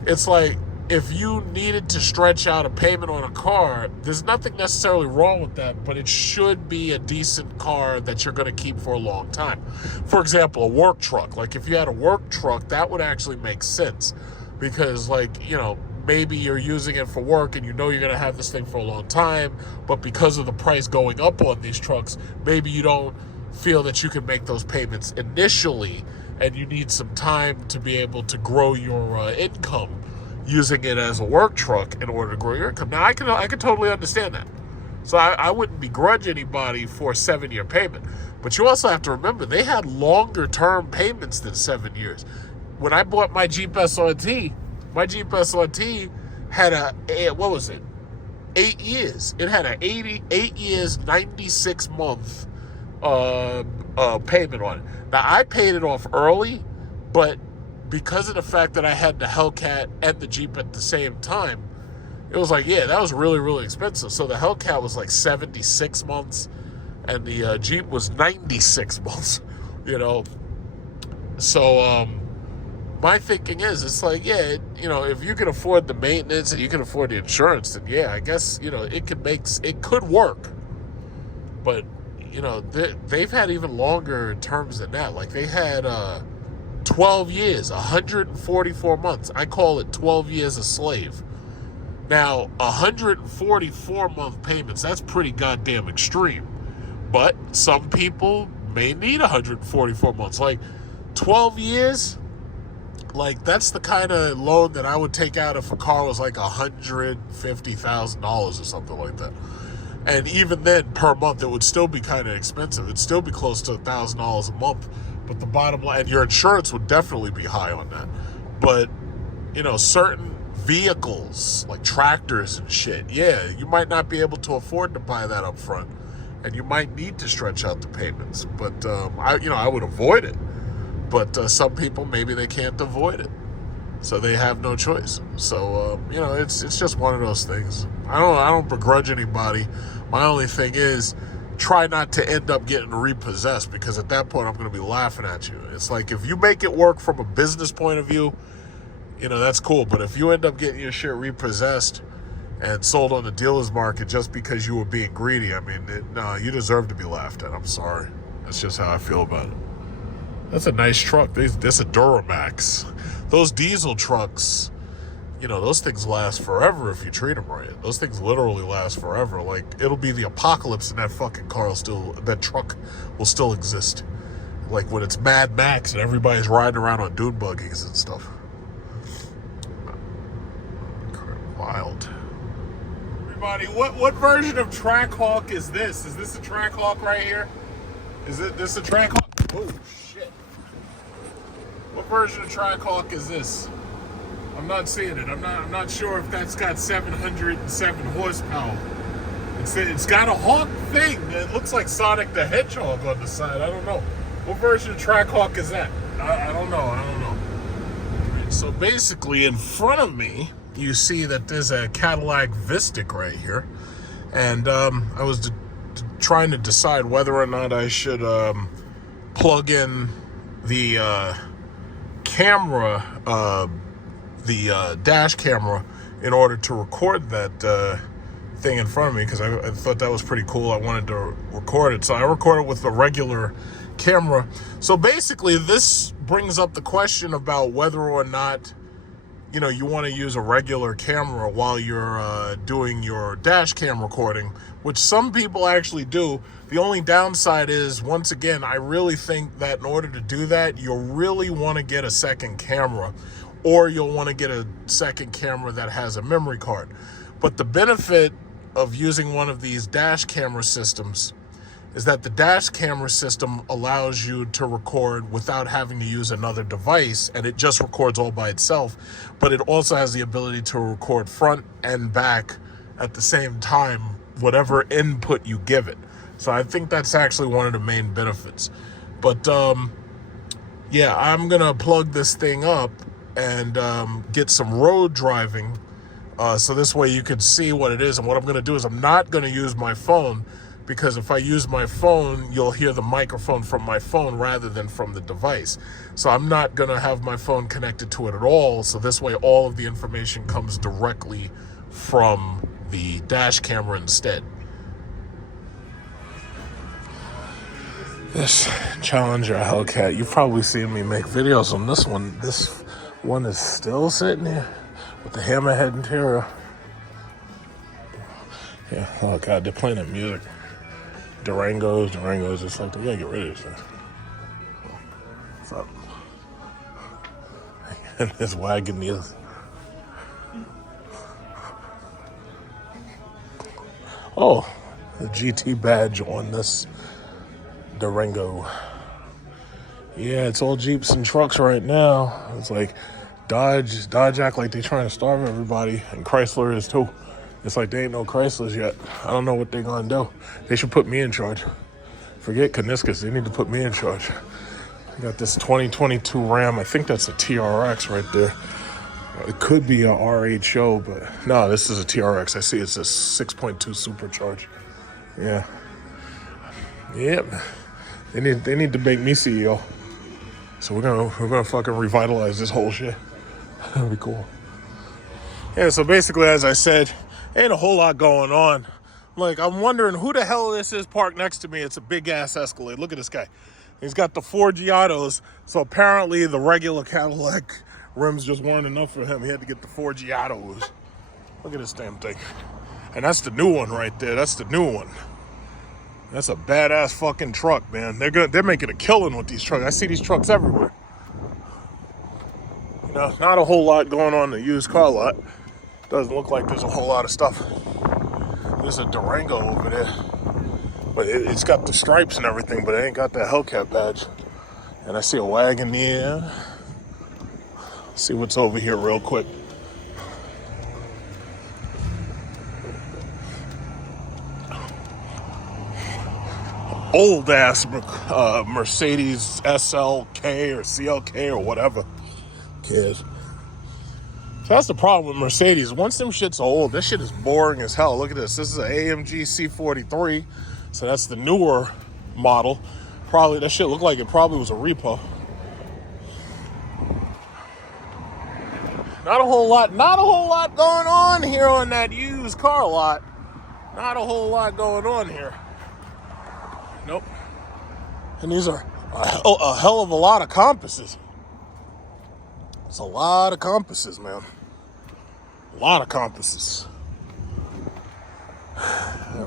it's like, if you needed to stretch out a payment on a car, there's nothing necessarily wrong with that, but it should be a decent car that you're going to keep for a long time. For example, a work truck. Like if you had a work truck, that would actually make sense, because like, you know, maybe you're using it for work and you know you're going to have this thing for a long time, but because of the price going up on these trucks, maybe you don't feel that you can make those payments initially, and you need some time to be able to grow your income using it as a work truck in order to grow your income. Now, I can totally understand that. So I wouldn't begrudge anybody for a 7-year payment. But you also have to remember, they had longer term payments than 7 years. When I bought my Jeep SRT had what was it? 8 years. It had 8 years, 96 month payment on it. Now, I paid it off early, but because of the fact that I had the Hellcat and the Jeep at the same time, it was like, yeah, that was really, really expensive. So the Hellcat was like 76 months, and the Jeep was 96 months, you know. So my thinking is, it's like, yeah, you know, if you can afford the maintenance and you can afford the insurance, then yeah, I guess, you know, it could work. But, you know, they've had even longer terms than that. Like they had 12 years, 144 months. I call it 12 years a slave. Now, 144-month payments, that's pretty goddamn extreme. But some people may need 144 months. Like, 12 years, like, that's the kind of loan that I would take out if a car was like $150,000 or something like that. And even then, per month, it would still be kind of expensive. It'd still be close to $1,000 a month. But the bottom line, and your insurance would definitely be high on that. But, you know, certain vehicles, like tractors and shit, yeah, you might not be able to afford to buy that up front. And you might need to stretch out the payments. But, I would avoid it. But some people, maybe they can't avoid it. So they have no choice. So, it's just one of those things. I don't begrudge anybody. My only thing is, try not to end up getting repossessed, because at that point I'm going to be laughing at you. It's like, if you make it work from a business point of view, you know, that's cool. But if you end up getting your shit repossessed, and sold on the dealer's market just because you were being greedy. I mean, no, you deserve to be laughed at. I'm sorry. That's just how I feel about it. That's a nice truck. This a Duramax. Those diesel trucks, you know, those things last forever if you treat them right. Those things literally last forever. Like, it'll be the apocalypse and that fucking that truck will still exist. Like when it's Mad Max and everybody's riding around on dune buggies and stuff. Wild. Everybody, what version of Trackhawk is this? Is this a Trackhawk right here? Is this a Trackhawk? Oh shit. What version of Trackhawk is this? I'm not seeing it. I'm not sure if that's got 707 horsepower. It's got a hawk thing. It looks like Sonic the Hedgehog on the side. I don't know. What version of Trackhawk is that? I don't know. So basically, in front of me, you see that there's a Cadillac Vistic right here. And I was trying to decide whether or not I should plug in the camera, the dash camera, in order to record that thing in front of me, because I thought that was pretty cool. I wanted to record it. So I recorded with the regular camera. So basically, this brings up the question about whether or not, you know, you want to use a regular camera while you're doing your dash cam recording, which some people actually do. The only downside is, once again, I really think that in order to do that, you'll really want to get a second camera, or you'll want to get a second camera that has a memory card. But the benefit of using one of these dash camera systems is that the dash camera system allows you to record without having to use another device, and it just records all by itself. But it also has the ability to record front and back at the same time, whatever input you give it. So I think that's actually one of the main benefits. But yeah, I'm gonna plug this thing up and get some road driving, so this way you can see what it is. And what I'm gonna do is I'm not gonna use my phone, because if I use my phone, you'll hear the microphone from my phone rather than from the device. So I'm not gonna have my phone connected to it at all. So this way all of the information comes directly from the dash camera instead. This Challenger Hellcat, you've probably seen me make videos on this one. This one is still sitting here with the hammerhead interior. Yeah, oh God, they're playing that music. Durangos, it's like, they gotta get rid of this thing. What's up? And this Wagoneer. Oh, the GT badge on this Durango. Yeah, it's all Jeeps and trucks right now. It's like Dodge act like they trying to starve everybody, and Chrysler is too. It's like they ain't no Chryslers yet. I don't know what they're gonna do. They should put me in charge. Forget Kaniskas, they need to put me in charge. I got this 2022 Ram. I think that's a TRX right there. It could be a RHO, but no, this is a TRX. I see it's a 6.2 supercharge. Yeah. Yep. They need to make me CEO. So we're gonna fucking revitalize this whole shit. That'll be cool. Yeah, so basically, as I said, ain't a whole lot going on. Like, I'm wondering who the hell this is parked next to me. It's a big ass Escalade. Look at this guy. He's got the four Giottos. So apparently the regular Cadillac rims just weren't enough for him. He had to get the four Giottos. Look at this damn thing. And that's the new one right there. That's the new one. That's a badass fucking truck, man. They're making a killing with these trucks. I see these trucks everywhere. You know, not a whole lot going on in the used car lot. Doesn't look like there's a whole lot of stuff. There's a Durango over there. But it's got the stripes and everything, but it ain't got that Hellcat badge. And I see a Wagoneer. See what's over here real quick. Old ass Mercedes SLK or CLK or whatever. Cares. So that's the problem with Mercedes. Once them shits are old, this shit is boring as hell. Look at this. This is an AMG C43. So that's the newer model. Probably that shit looked like it probably was a repo. Not a whole lot going on here on that used used car lot, not a whole lot going on here. Nope. And these are a hell of a lot of compasses. It's a lot of compasses, man. A lot of compasses.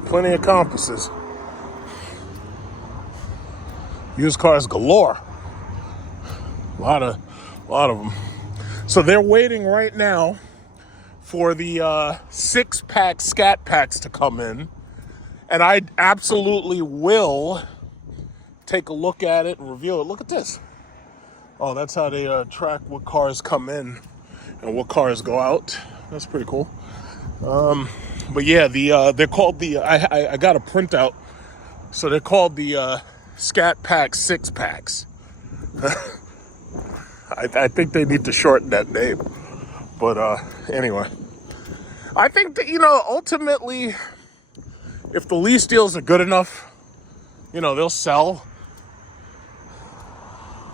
Plenty of compasses. Used cars galore. A lot of them. So they're waiting right now for the 6-pack Scat Packs to come in. And I absolutely will take a look at it and review it. Look at this. Oh, that's how they track what cars come in and what cars go out. That's pretty cool. But yeah, they're called the, I got a printout. So they're called the Scat Pack 6-packs. I think they need to shorten that name. But anyway, I think that, ultimately, if the lease deals are good enough, they'll sell.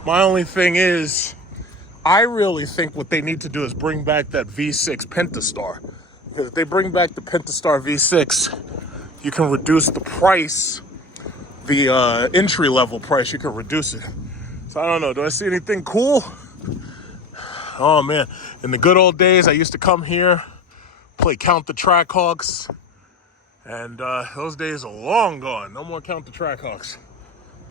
My only thing is, I really think what they need to do is bring back that V6 Pentastar. Because if they bring back the Pentastar V6, you can reduce the price, the entry-level price, you can reduce it. So I don't know, do I see anything cool? Oh man, in the good old days, I used to come here, play Count the Trackhawks, and those days are long gone. No more Count the Trackhawks.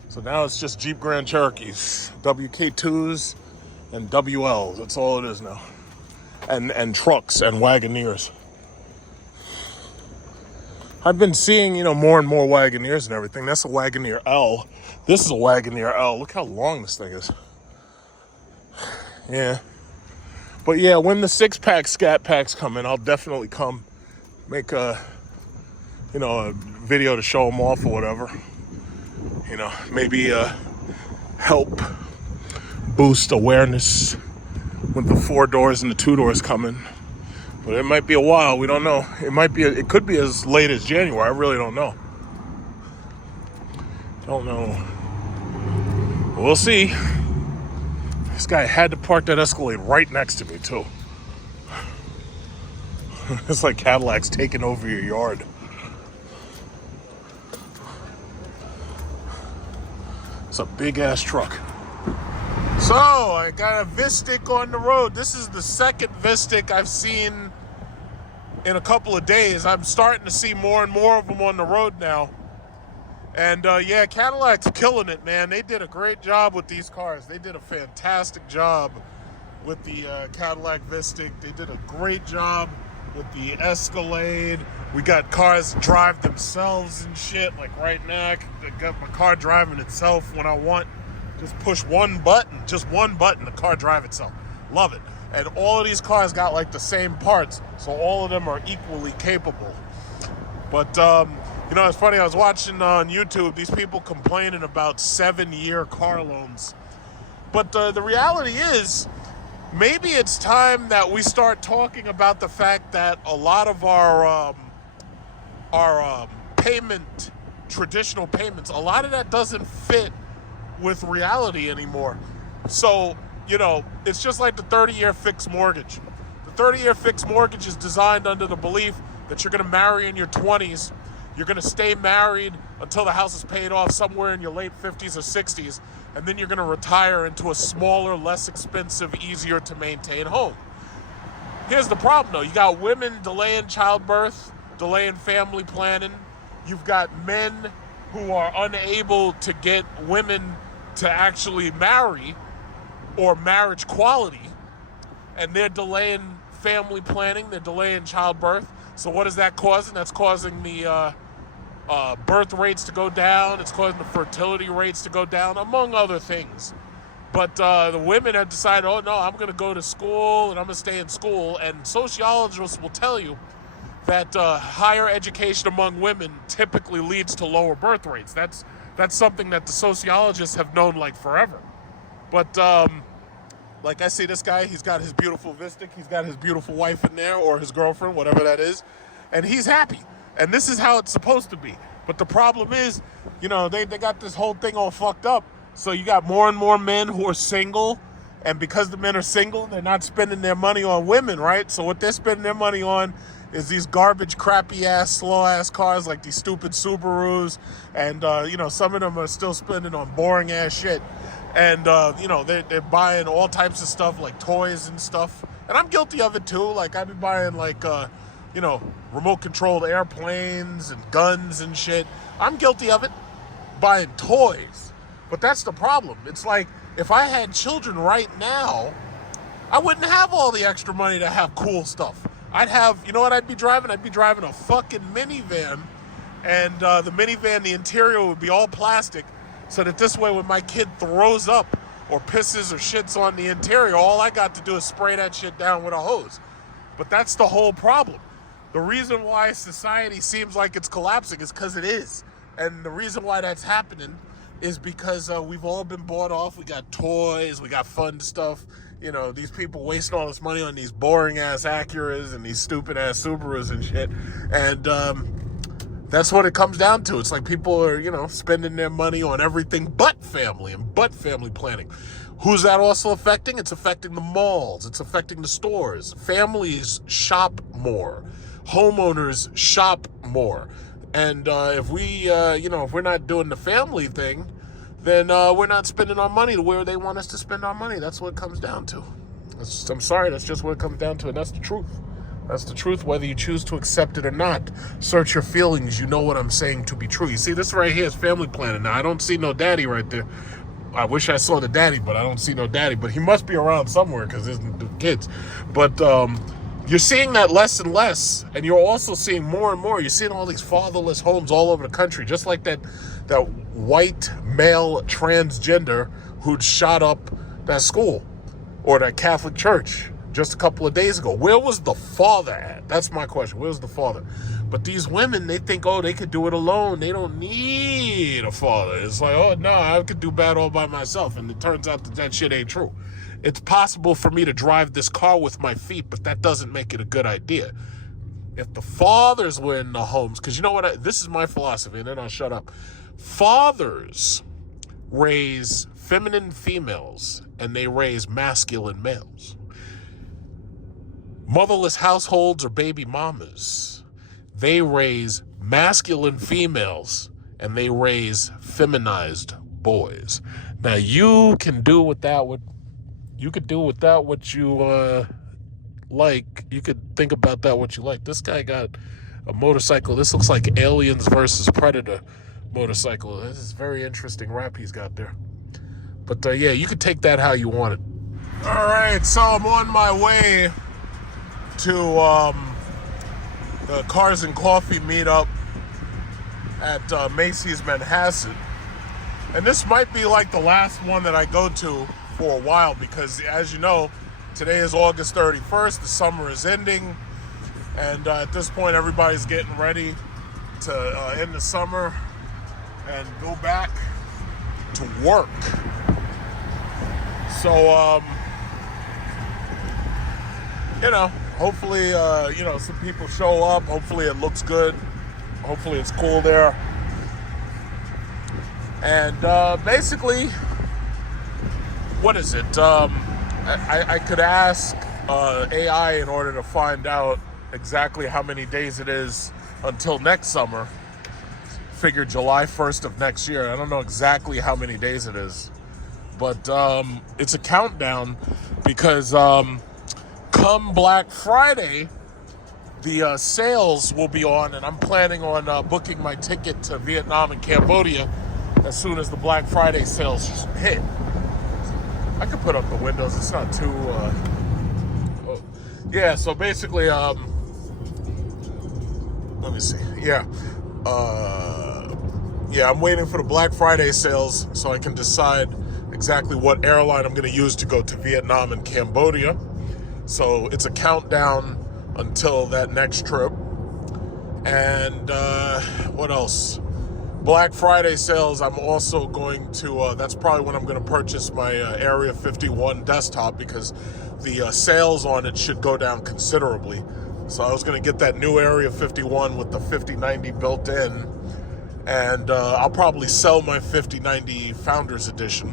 So now it's just Jeep Grand Cherokees, WK2s, and WLs. That's all it is now. And trucks and Wagoneers. I've been seeing, more and more Wagoneers and everything. That's a Wagoneer L. This is a Wagoneer L. Look how long this thing is. Yeah. But yeah, when the 6-pack Scat Packs come in, I'll definitely come make a video to show them off or whatever. Maybe help boost awareness with the 4 doors and the 2 doors coming. But it might be a while. We don't know. It could be as late as January. I really don't know. Don't know. We'll see. This guy had to park that Escalade right next to me, too. It's like Cadillac's taking over your yard. It's a big-ass truck. So, I got a Vistic on the road. This is the second Vistic I've seen in a couple of days. I'm starting to see more and more of them on the road now. And yeah, Cadillac's killing it, man. They did a great job with these cars. They did a fantastic job with the Cadillac Vistic. They did a great job with the Escalade. We got cars that drive themselves and shit. Like right now, I got my car driving itself when I want. Just push one button, the car drive itself. Love it. And all of these cars got like the same parts, so all of them are equally capable. But, it's funny, I was watching on YouTube, these people complaining about 7-year car loans. But the reality is, maybe it's time that we start talking about the fact that a lot of our traditional payments, a lot of that doesn't fit with reality anymore. So, it's just like the 30-year fixed mortgage. The 30-year fixed mortgage is designed under the belief that you're going to marry in your 20s. You're going to stay married until the house is paid off somewhere in your late 50s or 60s. And then you're going to retire into a smaller, less expensive, easier to maintain home. Here's the problem, though. You got women delaying childbirth, delaying family planning. You've got men who are unable to get women to actually marry or marriage quality, and they're delaying family planning, they're delaying childbirth. So what is that causing? That's causing the birth rates to go down, it's causing the fertility rates to go down, among other things. But the women have decided, oh no, I'm going to go to school and I'm going to stay in school. And sociologists will tell you that higher education among women typically leads to lower birth rates. That's something that the sociologists have known like forever. But like I see this guy, he's got his beautiful Vistic, he's got his beautiful wife in there, or his girlfriend, whatever that is, and he's happy. And this is how it's supposed to be. But the problem is, they got this whole thing all fucked up. So you got more and more men who are single, and because the men are single, they're not spending their money on women, right? So what they're spending their money on is these garbage, crappy-ass, slow-ass cars like these stupid Subarus. And, some of them are still spending on boring-ass shit. And, they're buying all types of stuff like toys and stuff. And I'm guilty of it, too. Like, I've been buying, remote-controlled airplanes and guns and shit. I'm guilty of it. Buying toys. But that's the problem. It's like, if I had children right now, I wouldn't have all the extra money to have cool stuff. I'd have, you know what I'd be driving? I'd be driving a fucking minivan. And the minivan, the interior would be all plastic. So that this way when my kid throws up or pisses or shits on the interior, all I got to do is spray that shit down with a hose. But that's the whole problem. The reason why society seems like it's collapsing is because it is. And the reason why that's happening is because we've all been bought off. We got toys, we got fun stuff. These people wasting all this money on these boring-ass Acuras and these stupid-ass Subarus and shit. And that's what it comes down to. It's like people are, spending their money on everything but family and but family planning. Who's that also affecting? It's affecting the malls. It's affecting the stores. Families shop more. Homeowners shop more. And if we're not doing the family thing, then we're not spending our money to where they want us to spend our money. That's what it comes down to. I'm sorry, that's just what it comes down to, and that's the truth. That's the truth, whether you choose to accept it or not. Search your feelings. You know what I'm saying to be true. You see, this right here is family planning. Now, I don't see no daddy right there. I wish I saw the daddy, but I don't see no daddy. But he must be around somewhere because there's the kids. But you're seeing that less and less, and you're also seeing more and more. You're seeing all these fatherless homes all over the country, just like that white male transgender who'd shot up that school or that Catholic church just a couple of days ago. Where was the father at? That's my question. Where's the father? But these women, they think, they could do it alone. They don't need a father. It's like, I could do bad all by myself. And it turns out that shit ain't true. It's possible for me to drive this car with my feet, but that doesn't make it a good idea. If the fathers were in the homes, because you know what? This is my philosophy, and then I'll shut up. Fathers raise feminine females, and they raise masculine males. Motherless households or baby mamas, they raise masculine females, and they raise feminized boys. Now, you can do with that what you like. You could think about that what you like. This guy got a motorcycle. This looks like Aliens versus Predator motorcycle. This is very interesting rap he's got there. But you could take that how you want it. All right, so I'm on my way to the Cars and Coffee meetup at Macy's Manhasset. And this might be like the last one that I go to for a while because, as you know, today is August 31st. The summer is ending. And at this point, everybody's getting ready to end the summer and go back to work. So, hopefully, some people show up. Hopefully it looks good. Hopefully it's cool there. And basically, what is it? I could ask AI in order to find out exactly how many days it is until next summer. Figure July 1st of next year. I don't know exactly how many days it is. But it's a countdown because come Black Friday, the sales will be on, and I'm planning on booking my ticket to Vietnam and Cambodia as soon as the Black Friday sales hit. I could put up the windows. It's not too... Yeah, so basically, let me see. Yeah. I'm waiting for the Black Friday sales so I can decide exactly what airline I'm going to use to go to Vietnam and Cambodia. So it's a countdown until that next trip. And what else? Black Friday sales, I'm also going to, that's probably when I'm going to purchase my Area 51 desktop because the sales on it should go down considerably. So I was going to get that new Area 51 with the 5090 built in. And I'll probably sell my 5090 Founders Edition.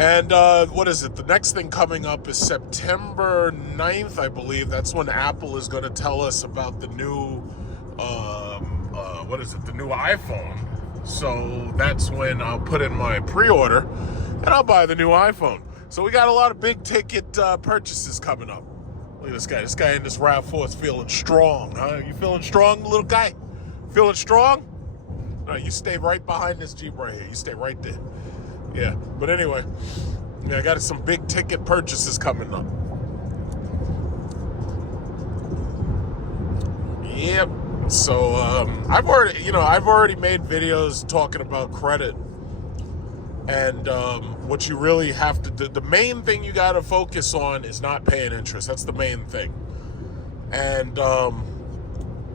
And what is it? The next thing coming up is September 9th, I believe. That's when Apple is going to tell us about the new, the new iPhone. So that's when I'll put in my pre-order and I'll buy the new iPhone. So we got a lot of big ticket purchases coming up. Look at this guy. This guy in this RAV4 is feeling strong, huh? You feeling strong, little guy? Feeling strong? No, you stay right behind this Jeep right here. You stay right there. Yeah, but anyway, yeah, I got some big ticket purchases coming up. Yep. So I've already made videos talking about credit, and what you really have to do. The main thing you got to focus on is not paying interest. That's the main thing, and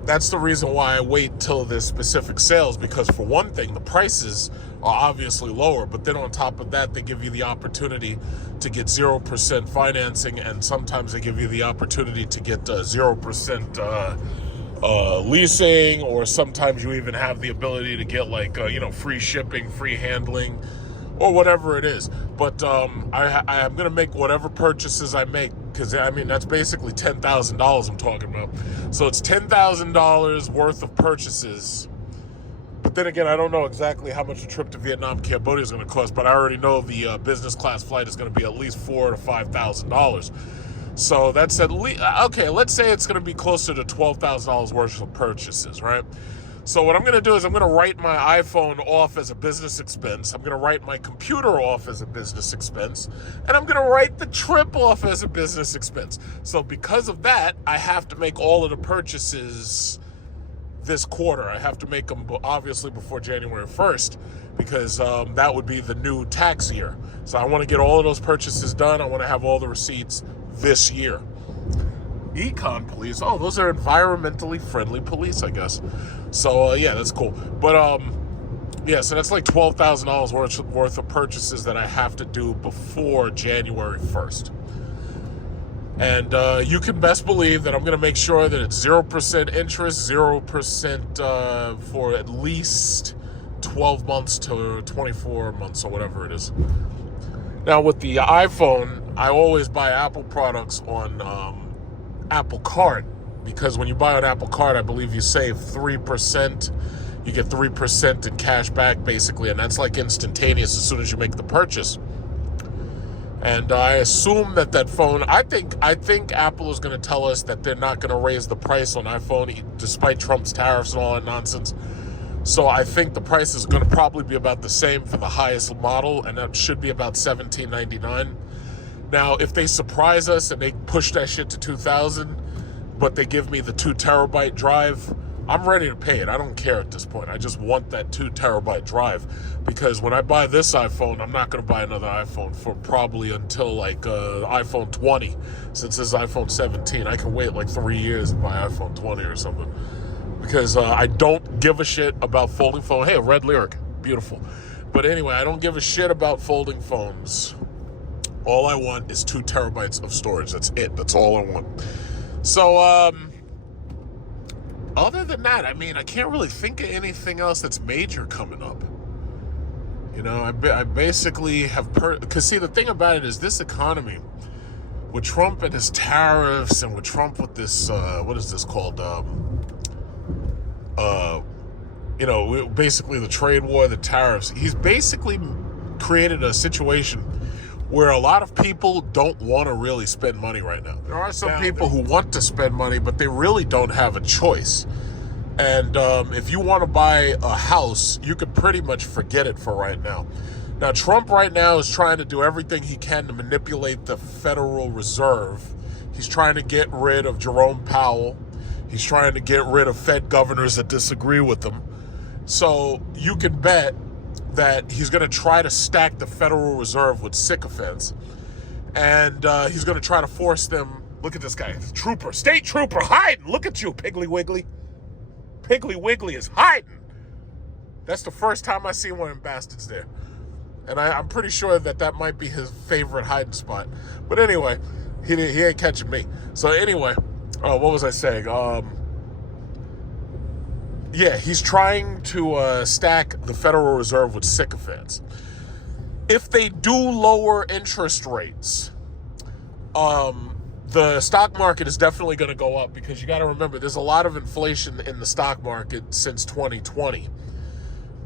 that's the reason why I wait till there's specific sales, because for one thing, the prices are obviously lower, but then on top of that, they give you the opportunity to get 0% financing, and sometimes they give you the opportunity to get 0% leasing, or sometimes you even have the ability to get free shipping, free handling, or whatever it is. But I'm going to make whatever purchases I make, because I mean that's basically $10,000 I'm talking about. So it's $10,000 worth of purchases. But then again, I don't know exactly how much a trip to Vietnam, Cambodia is going to cost, but I already know the business class flight is going to be at least $4,000 to $5,000. So that's at least, okay, let's say it's going to be closer to $12,000 worth of purchases, right? So what I'm going to do is I'm going to write my iPhone off as a business expense. I'm going to write my computer off as a business expense. And I'm going to write the trip off as a business expense. So because of that, I have to make all of the purchases this quarter. I have to make them obviously before January 1st, because that would be the new tax year. So I want to get all of those purchases done. I want to have all the receipts this year. Econ police. Oh, those are environmentally friendly police, I guess. So yeah, that's cool. But yeah, so that's like $12,000 worth of purchases that I have to do before January 1st. And you can best believe that I'm going to make sure that it's 0% interest, 0% for at least 12 months to 24 months or whatever it is. Now with the iPhone, I always buy Apple products on Apple Card, because when you buy on Apple Card, I believe you save 3%. You get 3% in cash back, basically, and that's like instantaneous as soon as you make the purchase. And I assume that phone, I think Apple is going to tell us that they're not going to raise the price on iPhone despite Trump's tariffs and all that nonsense. So I think the price is going to probably be about the same for the highest model, and that should be about $1,799. Now, if they surprise us and they push that shit to $2,000, but they give me the 2 terabyte drive, I'm ready to pay it. I don't care at this point. I just want that 2 terabyte drive, because when I buy this iPhone, I'm not going to buy another iPhone for probably until like iPhone 20. Since this is iPhone 17, I can wait like 3 years and buy iPhone 20 or something, because I don't give a shit about folding phone. Hey, a red lyric, beautiful. But anyway, I don't give a shit about folding phones. All I want is 2 terabytes of storage. That's it. That's all I want. So, other than that, I mean, I can't really think of anything else that's major coming up. You know, I basically have because see, the thing about it is this economy, with Trump and his tariffs, and with Trump with this, what is this called? You know, basically the trade war, the tariffs. He's basically created a situation where a lot of people don't want to really spend money right now. There are some people who want to spend money, but they really don't have a choice. And if you want to buy a house, you could pretty much forget it for right now. Now, Trump right now is trying to do everything he can to manipulate the Federal Reserve. He's trying to get rid of Jerome Powell. He's trying to get rid of Fed governors that disagree with him. So you can bet that he's going to try to stack the Federal Reserve with sycophants. And he's going to try to force them. Look at this guy, trooper, state trooper, hiding. Look at you, Piggly Wiggly. Piggly Wiggly is hiding. That's the first time I see one of them bastards there. And I'm pretty sure that might be his favorite hiding spot. But anyway, he ain't catching me. So anyway, what was I saying? Yeah, he's trying to stack the Federal Reserve with sycophants. if they do lower interest rates, the stock market is definitely going to go up, because you got to remember there's a lot of inflation in the stock market since 2020,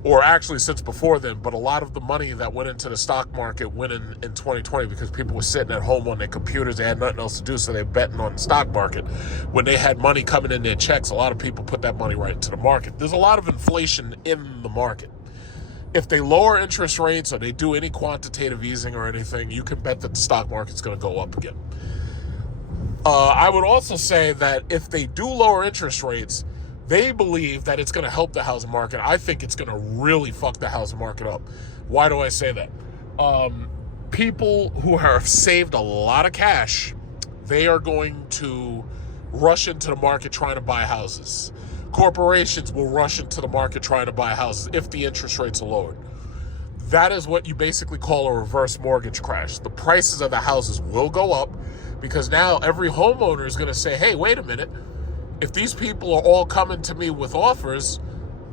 or actually since before then, but a lot of the money that went into the stock market went in 2020 because people were sitting at home on their computers. They had nothing else to do, so they're betting on the stock market. When they had money coming in their checks, a lot of people put that money right into the market. There's a lot of inflation in the market. If they lower interest rates or they do any quantitative easing or anything, you can bet that the stock market's going to go up again. I would also say that if they do lower interest rates, they believe that it's going to help the housing market. I think it's going to really fuck the housing market up. Why do I say that? People who have saved a lot of cash, they are going to rush into the market trying to buy houses. Corporations will rush into the market trying to buy houses if the interest rates are lowered. That is what you basically call a reverse mortgage crash. The prices of the houses will go up because now every homeowner is going to say, hey, wait a minute. If these people are all coming to me with offers,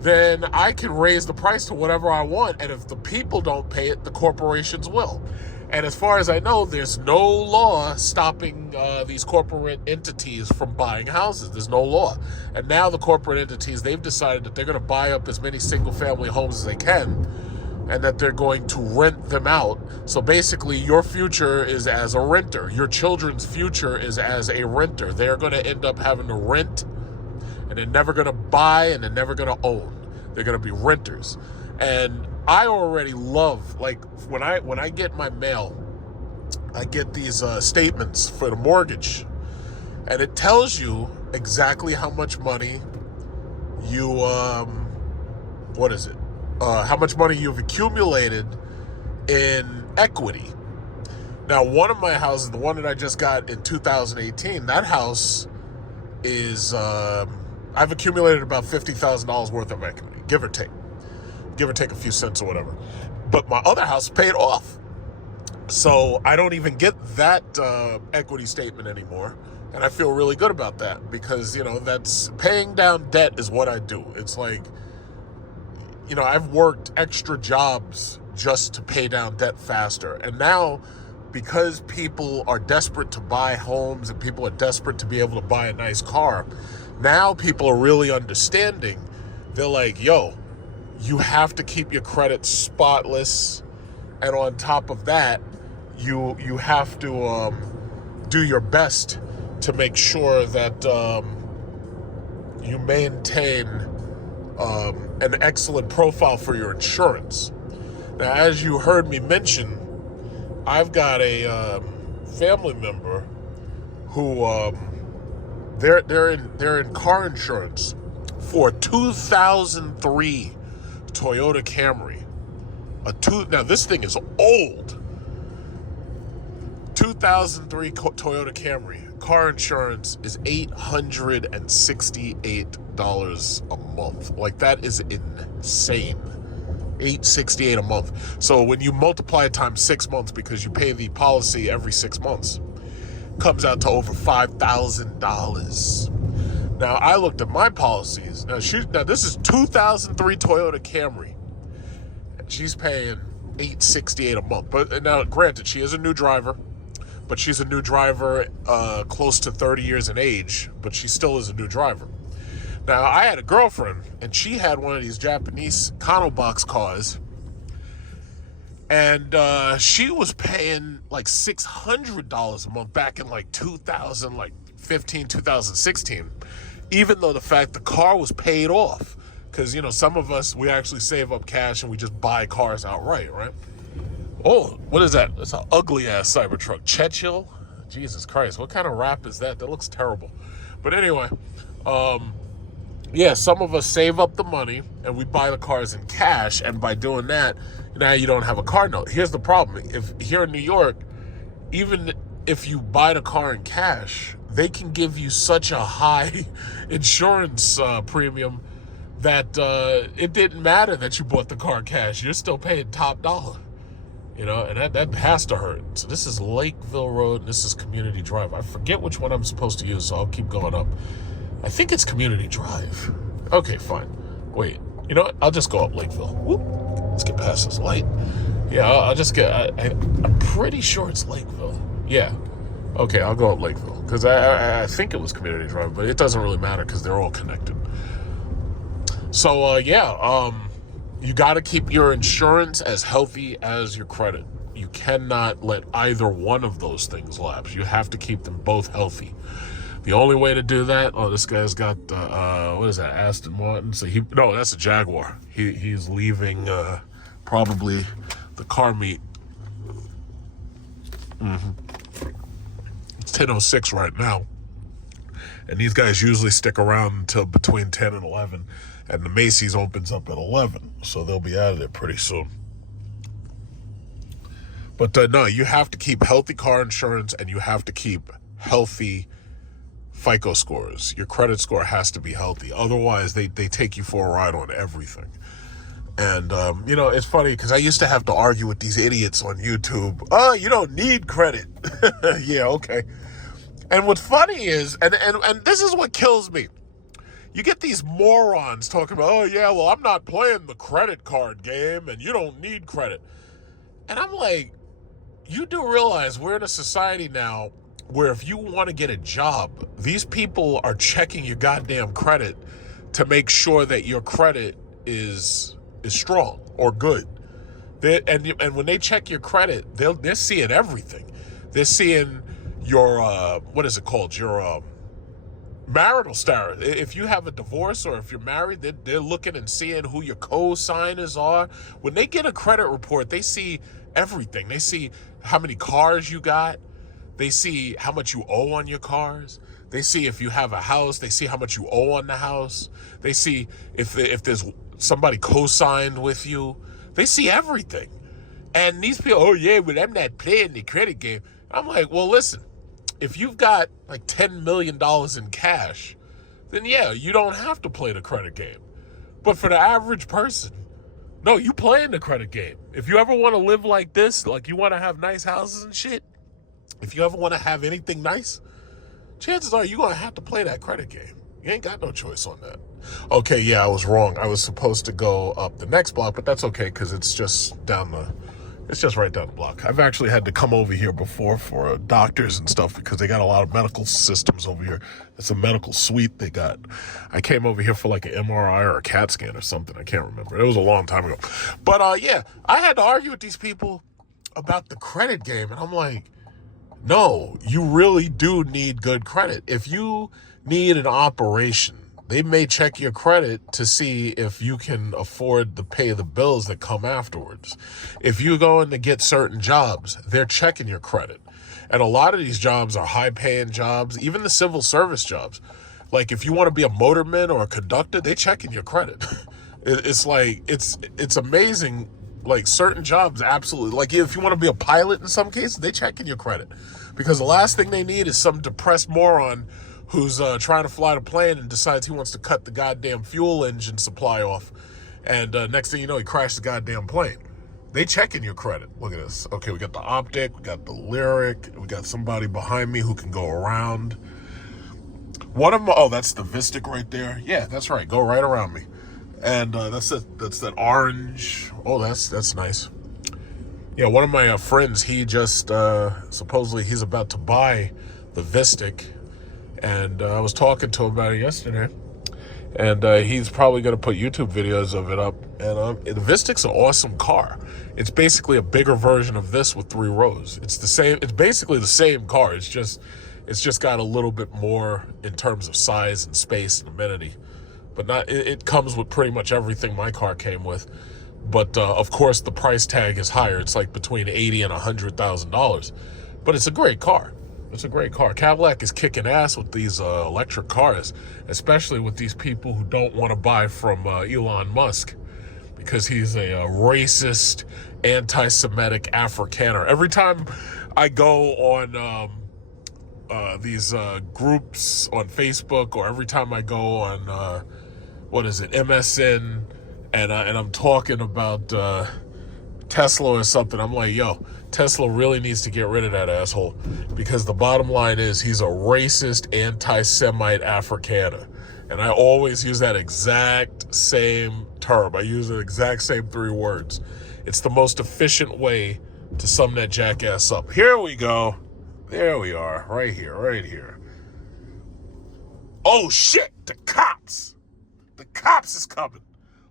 then I can raise the price to whatever I want. And if the people don't pay it, the corporations will. And as far as I know, there's no law stopping these corporate entities from buying houses. There's no law. And now the corporate entities, they've decided that they're going to buy up as many single-family homes as they can, and that they're going to rent them out. So basically, your future is as a renter. Your children's future is as a renter. They're going to end up having to rent, and they're never going to buy, and they're never going to own. They're going to be renters. And I already love, like, when I get my mail, I get these statements for the mortgage, and it tells you exactly how much money you, how much money you've accumulated in equity. Now, one of my houses, the one that I just got in 2018, that house is, I've accumulated about $50,000 worth of equity, give or take a few cents or whatever. But my other house paid off. So I don't even get that equity statement anymore. And I feel really good about that because, that's paying down debt is what I do. It's like, I've worked extra jobs just to pay down debt faster. And now, because people are desperate to buy homes and people are desperate to be able to buy a nice car, now people are really understanding. They're like, yo, you have to keep your credit spotless. And on top of that, you have to do your best to make sure that you maintain an excellent profile for your insurance. Now, as you heard me mention, I've got a family member who they're in car insurance for a 2003 Toyota Camry. Now this thing is old. 2003 Toyota Camry. Car insurance is $868 a month. Like, that is insane. $868 a month. So when you multiply it times 6 months, because you pay the policy every 6 months, comes out to over $5,000. Now, I looked at my policies. Now this is 2003 Toyota Camry. She's paying $868 a month. But now, granted, she is a new driver. But she's a new driver close to 30 years in age. But she still is a new driver. Now, I had a girlfriend, and she had one of these Japanese Kano box cars. And she was paying like $600 a month back in like 2015, 2016. Even though the car was paid off. Because, some of us, we actually save up cash and we just buy cars outright, right? Oh, what is that? That's an ugly-ass Cybertruck. Churchill? Jesus Christ, what kind of wrap is that? That looks terrible. But anyway, some of us save up the money and we buy the cars in cash. And by doing that, now you don't have a car note. Here's the problem. If here in New York, even if you buy the car in cash, they can give you such a high insurance premium that it didn't matter that you bought the car cash. You're still paying top dollar, and that has to hurt. So this is Lakeville Road, and this is Community Drive. I forget which one I'm supposed to use, so I'll keep going up. I think it's Community Drive. Okay, fine. Wait, I'll just go up Lakeville. Whoop. Let's get past this light. Yeah, I'll just get. I'm pretty sure it's Lakeville. Yeah. Okay, I'll go up Lakeville because I think it was Community Drive, but it doesn't really matter because they're all connected. So you got to keep your insurance as healthy as your credit. You cannot let either one of those things lapse. You have to keep them both healthy. The only way to do that, this guy's got, what is that, Aston Martin? So no, that's a Jaguar. He's leaving probably the car meet. It's 10:06 right now. And these guys usually stick around until between 10 and 11. And the Macy's opens up at 11. So they'll be out of there pretty soon. But no, you have to keep healthy car insurance and you have to keep healthy FICO scores. Your credit score has to be healthy. Otherwise, they take you for a ride on everything. And, it's funny because I used to have to argue with these idiots on YouTube. Oh, you don't need credit. Yeah, okay. And what's funny is, and this is what kills me. You get these morons talking about, oh, yeah, well, I'm not playing the credit card game and you don't need credit. And I'm like, you do realize we're in a society now where if you want to get a job, these people are checking your goddamn credit to make sure that your credit is strong or good. And when they check your credit, they're seeing everything. They're seeing your, what is it called? Your marital status. If you have a divorce or if you're married, they're looking and seeing who your co-signers are. When they get a credit report, they see everything. They see how many cars you got. They see how much you owe on your cars. They see if you have a house. They see how much you owe on the house. They see if there's somebody co-signed with you. They see everything. And these people, oh yeah, but I'm not playing the credit game. I'm like, well, listen, if you've got like $10 million in cash, then yeah, you don't have to play the credit game. But for the average person, no, you playing the credit game. If you ever want to live like this, like you want to have nice houses and shit, if you ever want to have anything nice, chances are you're going to have to play that credit game. You ain't got no choice on that. Okay, yeah, I was wrong. I was supposed to go up the next block, but that's okay because it's just right down the block. I've actually had to come over here before for doctors and stuff because they got a lot of medical systems over here. It's a medical suite they got. I came over here for like an MRI or a CAT scan or something. I can't remember. It was a long time ago. But yeah, I had to argue with these people about the credit game. And I'm like, no, you really do need good credit. If you need an operation, they may check your credit to see if you can afford to pay the bills that come afterwards. If you're going to get certain jobs, they're checking your credit. And a lot of these jobs are high-paying jobs, even the civil service jobs. Like if you want to be a motorman or a conductor, they checking your credit. It's like, it's amazing. Like certain jobs, absolutely. Like if you want to be a pilot in some cases, they checking your credit. Because the last thing they need is some depressed moron who's trying to fly the plane and decides he wants to cut the goddamn fuel engine supply off. And next thing you know, he crashed the goddamn plane. They checking your credit. Look at this. Okay, we got the optic, we got the lyric, we got somebody behind me who can go around. One of them, oh, that's the Vistic right there. Yeah, that's right. Go right around me. And that's that orange. Oh, that's nice. Yeah, one of my friends, he just, supposedly he's about to buy the Vistic. And I was talking to him about it yesterday. And he's probably going to put YouTube videos of it up. And the Vistic's an awesome car. It's basically a bigger version of this with 3 rows. It's the same. It's basically the same car. It's just got a little bit more in terms of size and space and amenity. But not. It comes with pretty much everything my car came with. But of course, the price tag is higher. It's like between $80,000 and $100,000. But it's a great car. It's a great car. Cadillac is kicking ass with these electric cars, especially with these people who don't want to buy from Elon Musk because he's a racist, anti-Semitic Afrikaner. Every time I go on these groups on Facebook, or every time I go on, MSN, and I'm talking about Tesla or something, I'm like, yo, Tesla really needs to get rid of that asshole, because the bottom line is he's a racist, anti-Semite Afrikaner. And I always use that exact same term. I use the exact same 3 words. It's the most efficient way to sum that jackass up. Here we go. There we are. Right here, right here. Oh, shit. The cops. The cops is coming.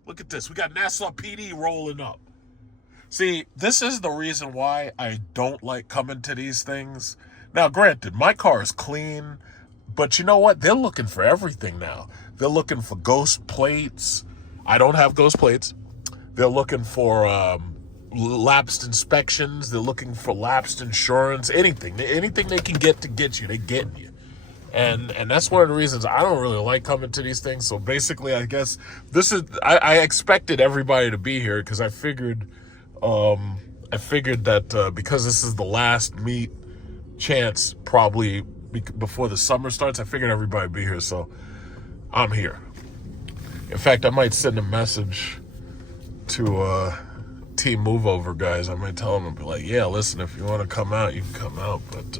Look at this. We got Nassau PD rolling up. See, this is the reason why I don't like coming to these things. Now, granted, my car is clean, but you know what? They're looking for everything now. They're looking for ghost plates. I don't have ghost plates. They're looking for lapsed inspections. They're looking for lapsed insurance. Anything they can get to get you, they get you. And that's one of the reasons I don't really like coming to these things. So basically, I guess I expected everybody to be here because I figured that because this is the last meet chance probably before the summer starts, I figured everybody would be here. So I'm here. In fact, I might send a message to Team Move Over guys. I might tell them and be like, yeah, listen, if you want to come out, you can come out. But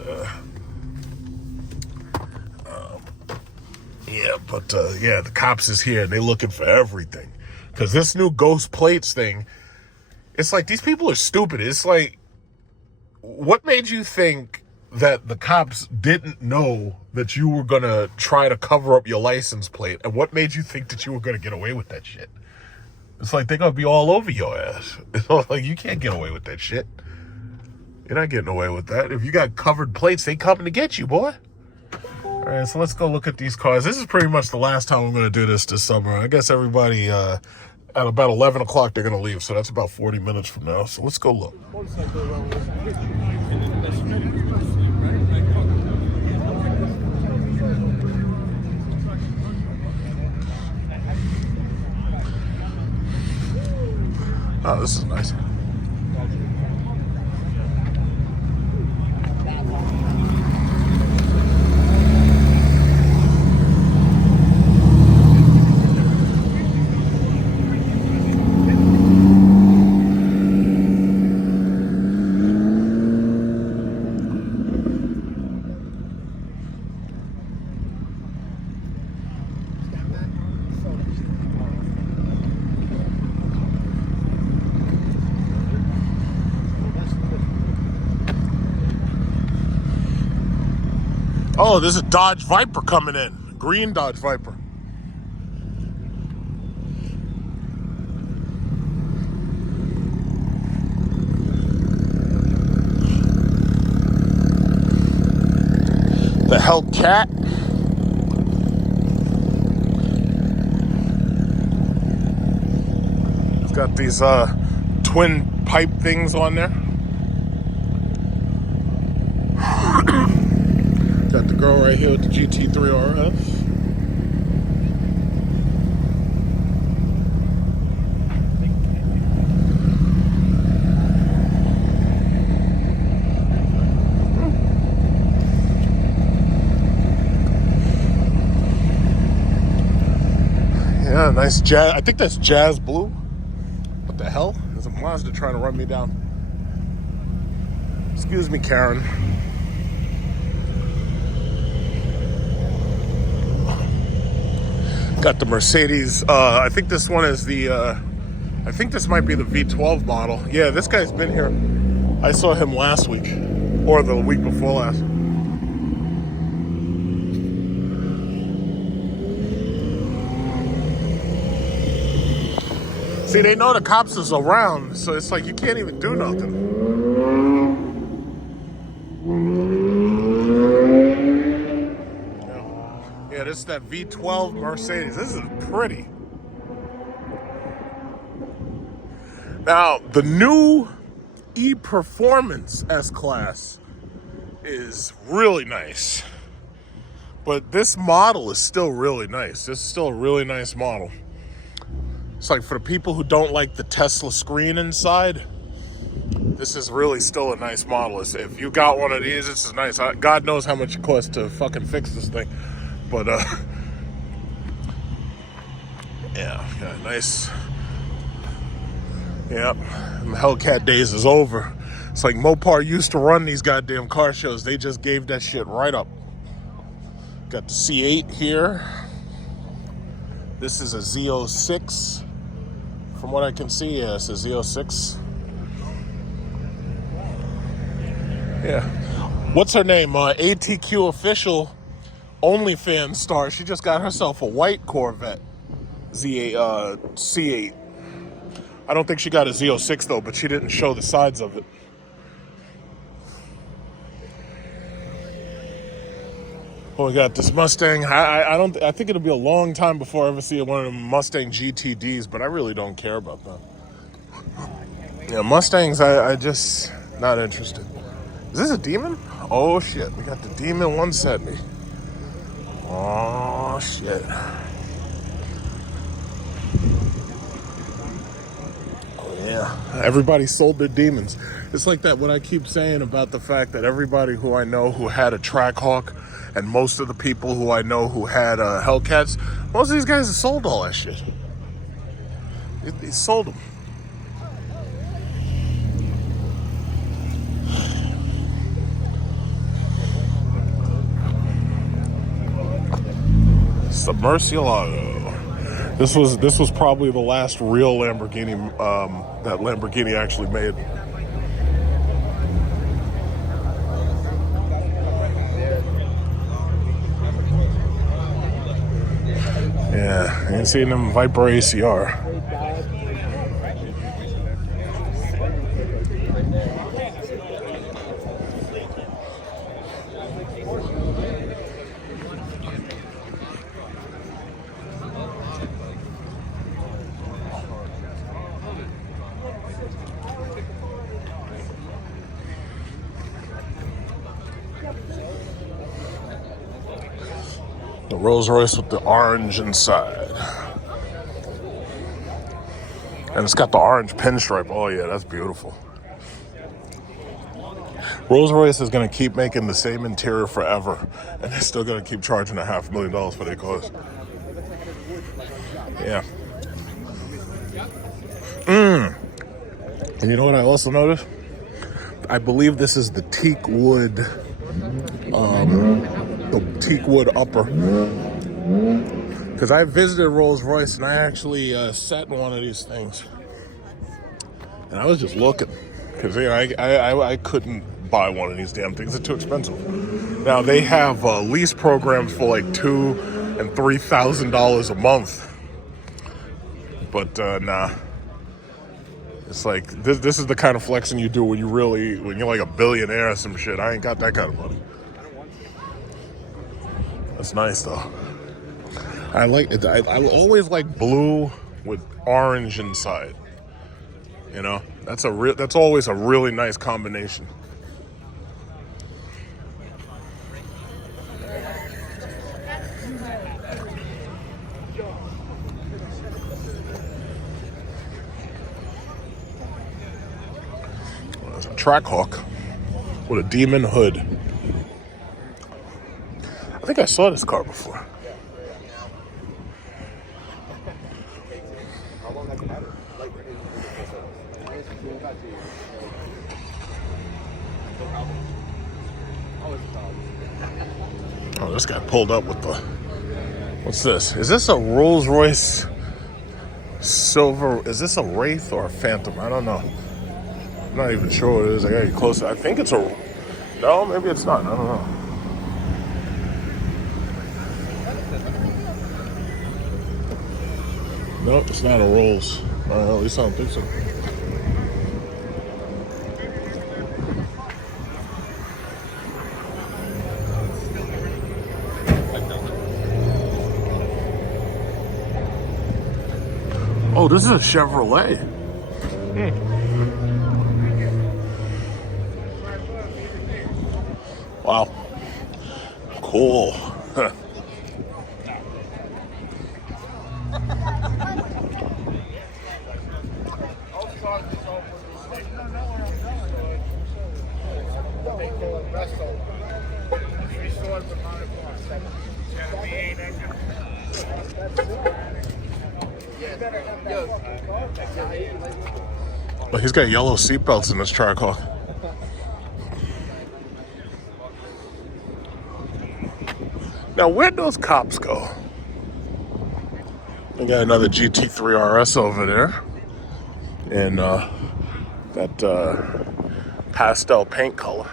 yeah, the cops is here and they looking for everything. Because this new ghost plates thing, it's like these people are stupid. It's like, what made you think that the cops didn't know that you were going to try to cover up your license plate? And what made you think that you were going to get away with that shit? It's like they're going to be all over your ass. It's like, you can't get away with that shit. You're not getting away with that. If you got covered plates, they coming to get you, boy. All right, so let's go look at these cars. This is pretty much the last time I'm going to do this summer. I guess everybody, at about 11 o'clock, they're going to leave. So that's about 40 minutes from now. So let's go look. Oh, this is nice. Oh, there's a Dodge Viper coming in. Green Dodge Viper. The Hellcat. It's got these twin pipe things on there. Got the girl right here with the GT3 RS. Yeah, nice jazz. I think that's jazz blue. What the hell? There's a Mazda trying to run me down. Excuse me, Karen. Got the Mercedes. I think this one is the, I think this might be the V12 model. Yeah, this guy's been here. I saw him last week, or the week before last. See, they know the cops is around, so it's like you can't even do nothing. Yeah, this is that V12 Mercedes. This is pretty. Now, the new E-Performance S-Class is really nice. But this model is still really nice. This is still a really nice model. It's like for the people who don't like the Tesla screen inside, this is really still a nice model. If you got one of these, this is nice. God knows how much it costs to fucking fix this thing. But, yeah, nice. Yep, the Hellcat days is over. It's like Mopar used to run these goddamn car shows. They just gave that shit right up. Got the C8 here. This is a Z06. From what I can see, yeah, it's a Z06. Yeah. What's her name? ATQ official OnlyFans star. She just got herself a white Corvette C8. I don't think she got a Z06 though, but she didn't show the sides of it. Oh, we got this Mustang. I think it'll be a long time before I ever see one of them Mustang GTDs, but I really don't care about that. Yeah, Mustangs, I just not interested. Is this a Demon? Oh shit, we got the Demon 170. Oh shit. Oh yeah. Everybody sold their Demons. It's like that what I keep saying about the fact that everybody who I know who had a Trackhawk and most of the people who I know who had Hellcats, most of these guys have sold all that shit. They sold them. Murcielago. This was probably the last real Lamborghini that Lamborghini actually made. Yeah, I ain't seen them Viper ACR. The Rolls Royce with the orange inside. And it's got the orange pinstripe. Oh yeah, that's beautiful. Rolls Royce is going to keep making the same interior forever, and they're still going to keep charging $500,000 for their cars. Yeah. And you know what I also noticed? I believe this is the teak wood, upper. Because I visited Rolls Royce and I actually sat in one of these things, and I was just looking because I couldn't buy one of these damn things. They're too expensive. Now they have lease programs for like $2,000 and $3,000 a month, but nah. It's like this is the kind of flexing you do when you're like a billionaire or some shit. I ain't got that kind of money. That's nice though. I like it. I always like blue with orange inside. You know, that's always a really nice combination. There's a Trackhawk with a Demon hood. I think I saw this car before. Oh, this guy pulled up with the... What's this? Is this a Rolls Royce silver? Is this a Wraith or a Phantom? I don't know. I'm not even sure what it is. I gotta get closer. I think it's a... No, maybe it's not. I don't know. Nope, it's not a Rolls. At least I don't think so. Oh, this is a Chevrolet. Wow. Cool. Look, he's got yellow seatbelts in this Trackhawk. Now, where'd those cops go? We got another GT3 RS over there. And that pastel paint color.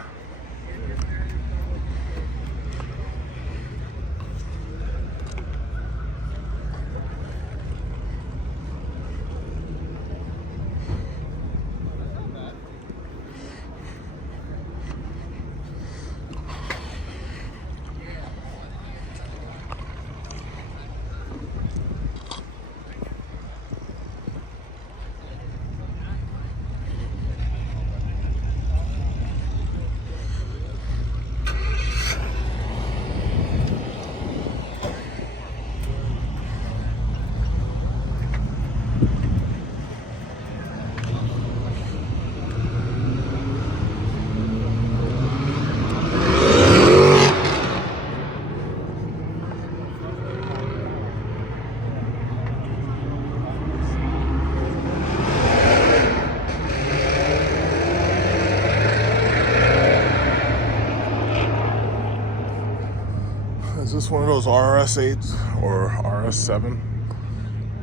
Is this one of those RS8s or RS7?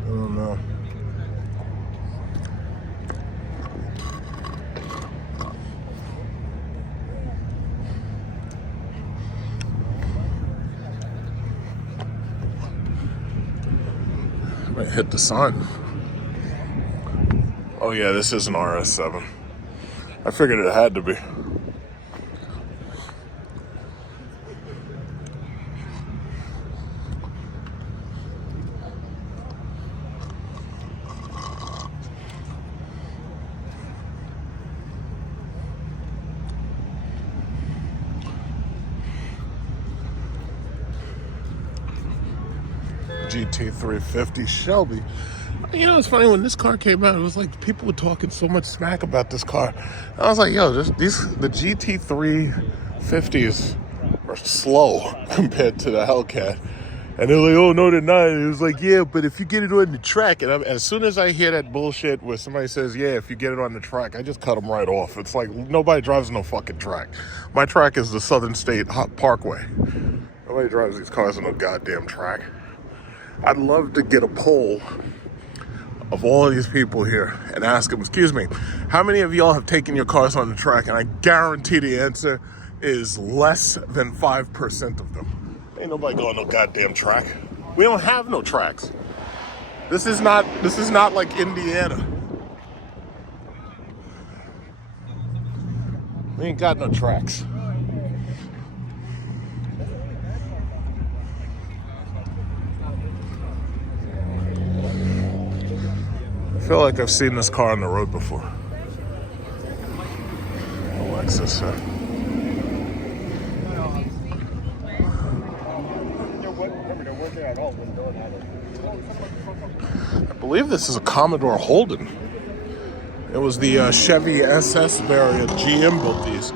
I don't know. Might hit the sun. Oh yeah, this is an RS7. I figured it had to be. GT350 Shelby. You know, it's funny, when this car came out, it was like people were talking so much smack about this car. I was like, yo, the GT350s are slow compared to the Hellcat. And they're like, oh, no, they're not. And it was like, yeah, but if you get it on the track, and as soon as I hear that bullshit where somebody says, yeah, if you get it on the track, I just cut them right off. It's like, nobody drives no fucking track. My track is the Southern State Parkway. Nobody drives these cars on no goddamn track. I'd love to get a poll of all of these people here and ask them, excuse me, how many of y'all have taken your cars on the track? And I guarantee the answer is less than 5% of them. Ain't nobody going no goddamn track. We don't have no tracks. This is not like Indiana. We ain't got no tracks. I feel like I've seen this car on the road before. Lexus. I believe this is a Commodore Holden. It was the Chevy SS variant. GM built these.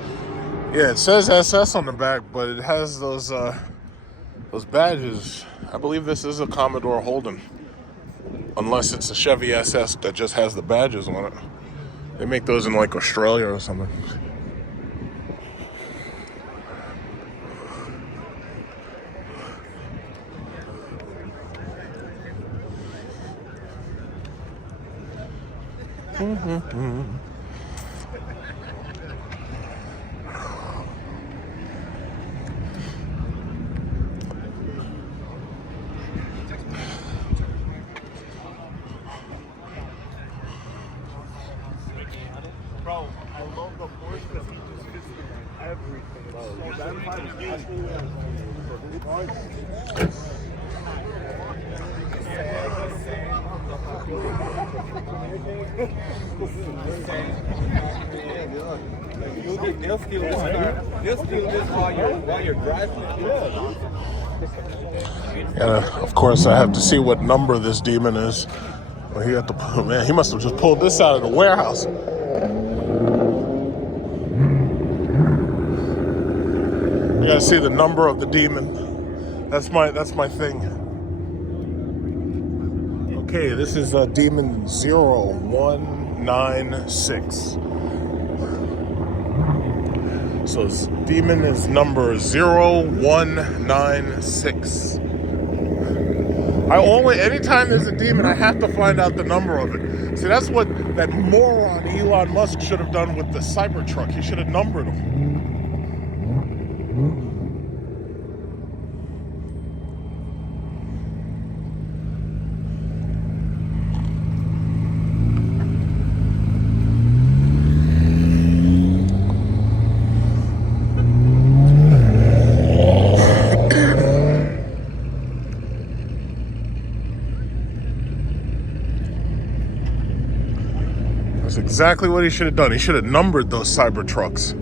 Yeah, it says SS on the back, but it has those badges. I believe this is a Commodore Holden. Unless it's a Chevy SS that just has the badges on it. They make those in like Australia or something. Bro, I love the Porsche because he just fits everything. They'll steal this car. They'll steal this while you're driving it. And of course, I have to see what number this demon is. Well, he had to. Man, he must have just pulled this out of the warehouse. You gotta see the number of the demon. That's my thing. Okay, this is Demon 0196. So Demon is number 0196. Anytime there's a demon, I have to find out the number of it. See, that's what that moron Elon Musk should have done with the Cybertruck. He should have numbered them. That's exactly what he should have done. He should have numbered those Cybertrucks.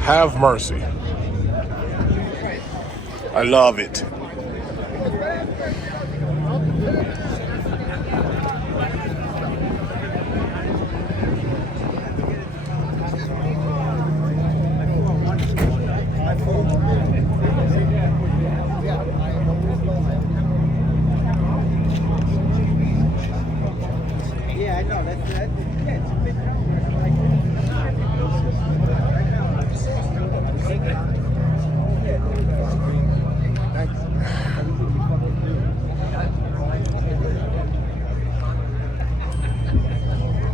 Have mercy. I love it. Yeah, I know. That's it.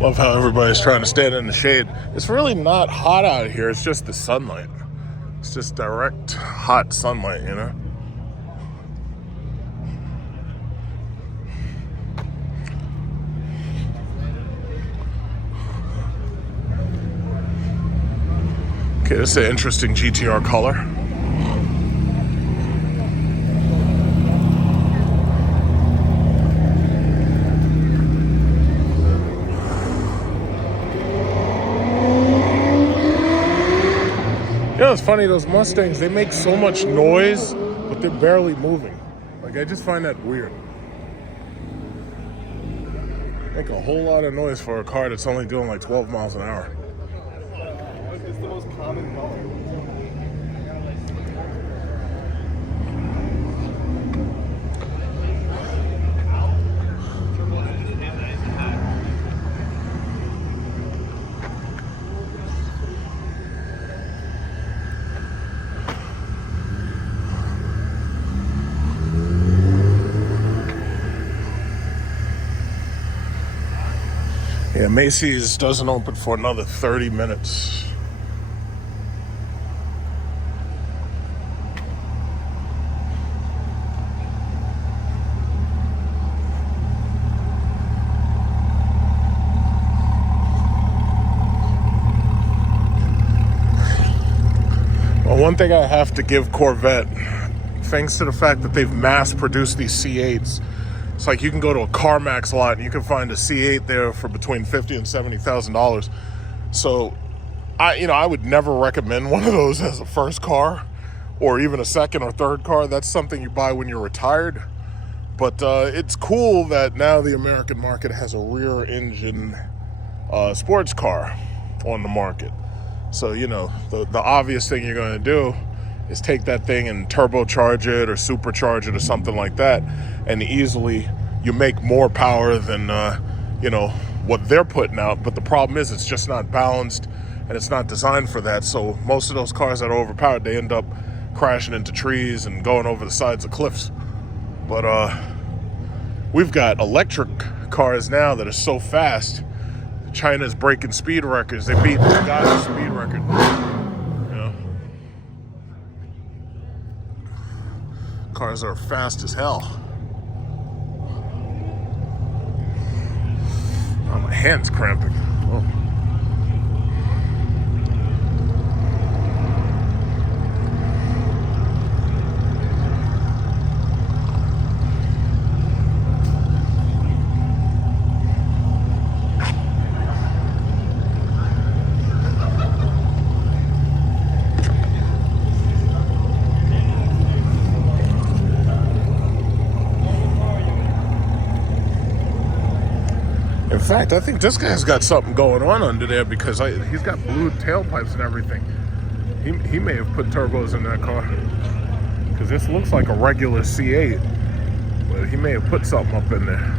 Love how everybody's trying to stand in the shade. It's really not hot out here. It's just the sunlight. It's just direct, hot sunlight, you know? Okay, this is an interesting GTR color. You know, it's funny, those Mustangs, they make so much noise, but they're barely moving. Like, I just find that weird. Make a whole lot of noise for a car that's only doing like 12 miles an hour. It's the most common color. Yeah, Macy's doesn't open for another 30 minutes. Well, one thing I have to give Corvette, thanks to the fact that they've mass-produced these C8s, it's like you can go to a CarMax lot and you can find a C8 there for between $50,000 and $70,000. So, I would never recommend one of those as a first car, or even a second or third car. That's something you buy when you're retired. But it's cool that now the American market has a rear-engine sports car on the market. So, the obvious thing you're going to do is take that thing and turbocharge it or supercharge it or something like that, and easily you make more power than what they're putting out. But the problem is it's just not balanced and it's not designed for that. So most of those cars that are overpowered, they end up crashing into trees and going over the sides of cliffs. But we've got electric cars now that are so fast. China's breaking speed records. They beat the guy's speed record. Cars are fast as hell. Oh, my hand's cramping. Oh. In fact, I think this guy's got something going on under there, because he's got blue tailpipes and everything. He may have put turbos in that car, because this looks like a regular C8, but he may have put something up in there.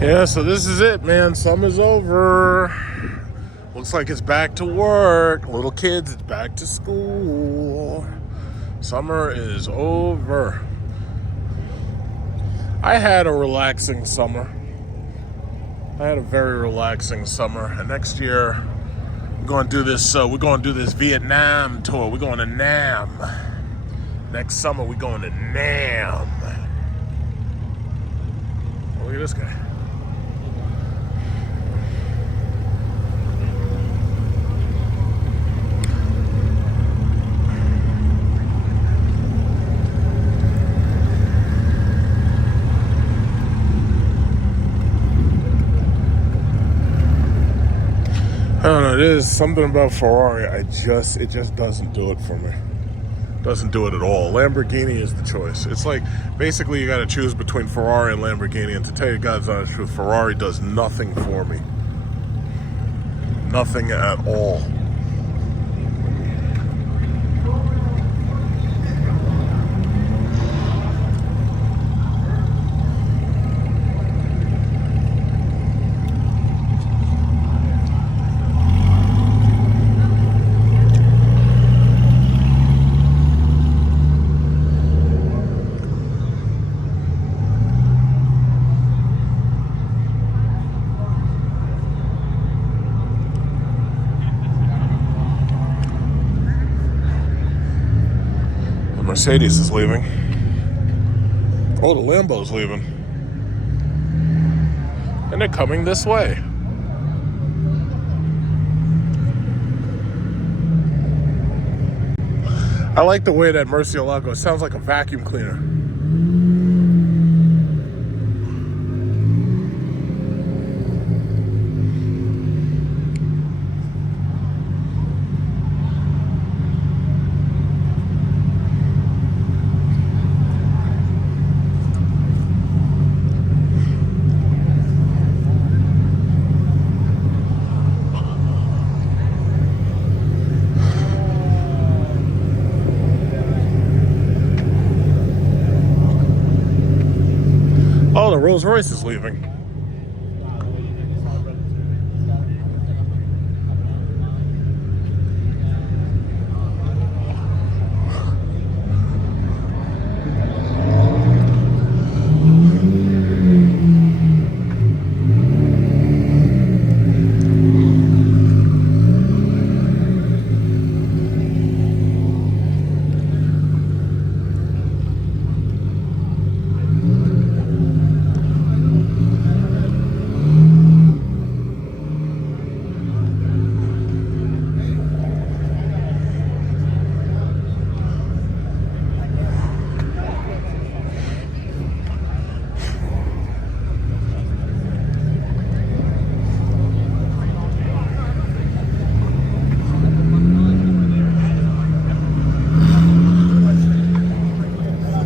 Yeah, so this is it, man. Summer's over. Looks like it's back to work. Little kids, it's back to school. Summer is over. I had a relaxing summer. I had a very relaxing summer. And next year, we're going to do this. We're going to do this Vietnam tour. We're going to Nam. Next summer, we're going to Nam. Oh, look at this guy. I don't know, there's something about Ferrari, it just doesn't do it for me. Doesn't do it at all. Lamborghini is the choice. It's like, basically you gotta choose between Ferrari and Lamborghini, and to tell you God's honest truth, Ferrari does nothing for me. Nothing at all. Mercedes is leaving. Oh, the Lambo's leaving. And they're coming this way. I like the way that Murcielago sounds like a vacuum cleaner. Oh, the Rolls Royce is leaving.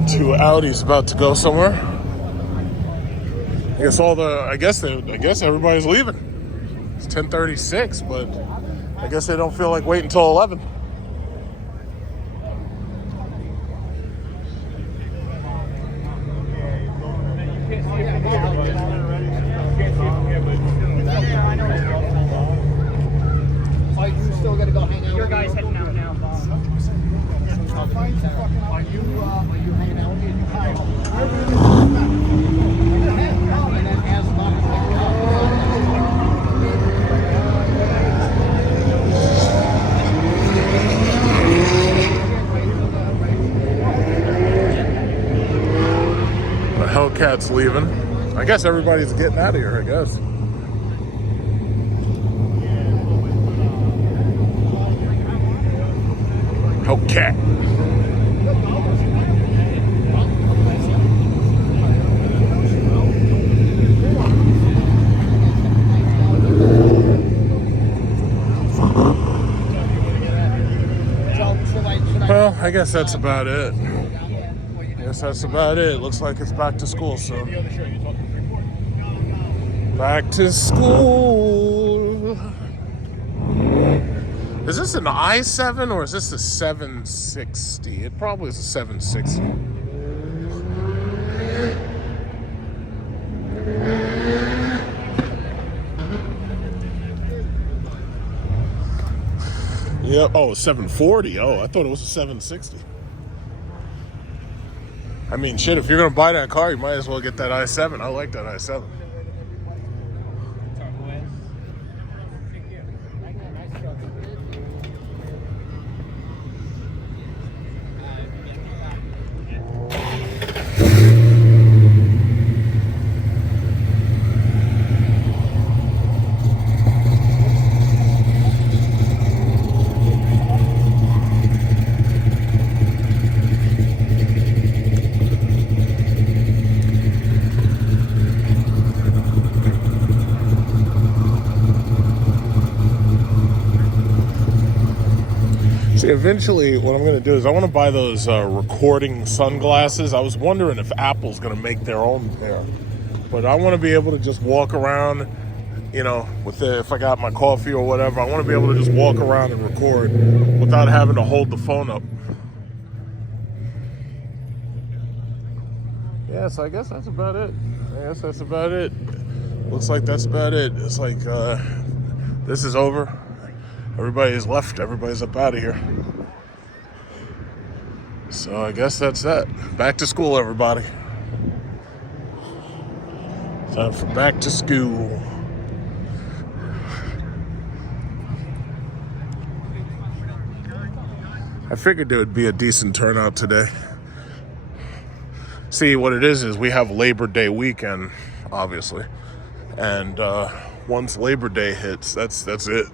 Two Audi's about to go somewhere. I guess everybody's leaving. It's 10:36, but I guess they don't feel like waiting until 11. Are you still gonna go hang out? Your guy's heading out now. Are you hanging out with me? And then ask about The Hellcat's leaving. I guess everybody's getting out of here, I guess. Hellcat. Well, I guess that's about it. Looks like it's back to school soon. Back to school. Is this an i7 or is this a 760? It probably is a 760. Yeah. Oh, 740. Oh, I thought it was a 760. I mean, shit, if you're going to buy that car, you might as well get that i7. I like that i7. See, eventually, what I'm going to do is I want to buy those recording sunglasses. I was wondering if Apple's going to make their own pair. But I want to be able to just walk around, you know, if I got my coffee or whatever, I want to be able to just walk around and record without having to hold the phone up. Yeah, so I guess that's about it. Looks like that's about it. It's like, this is over. Everybody's left. Everybody's up out of here. So I guess that's that. Back to school, everybody. Time for back to school. I figured there would be a decent turnout today. See, what it is we have Labor Day weekend, obviously. And once Labor Day hits, that's it.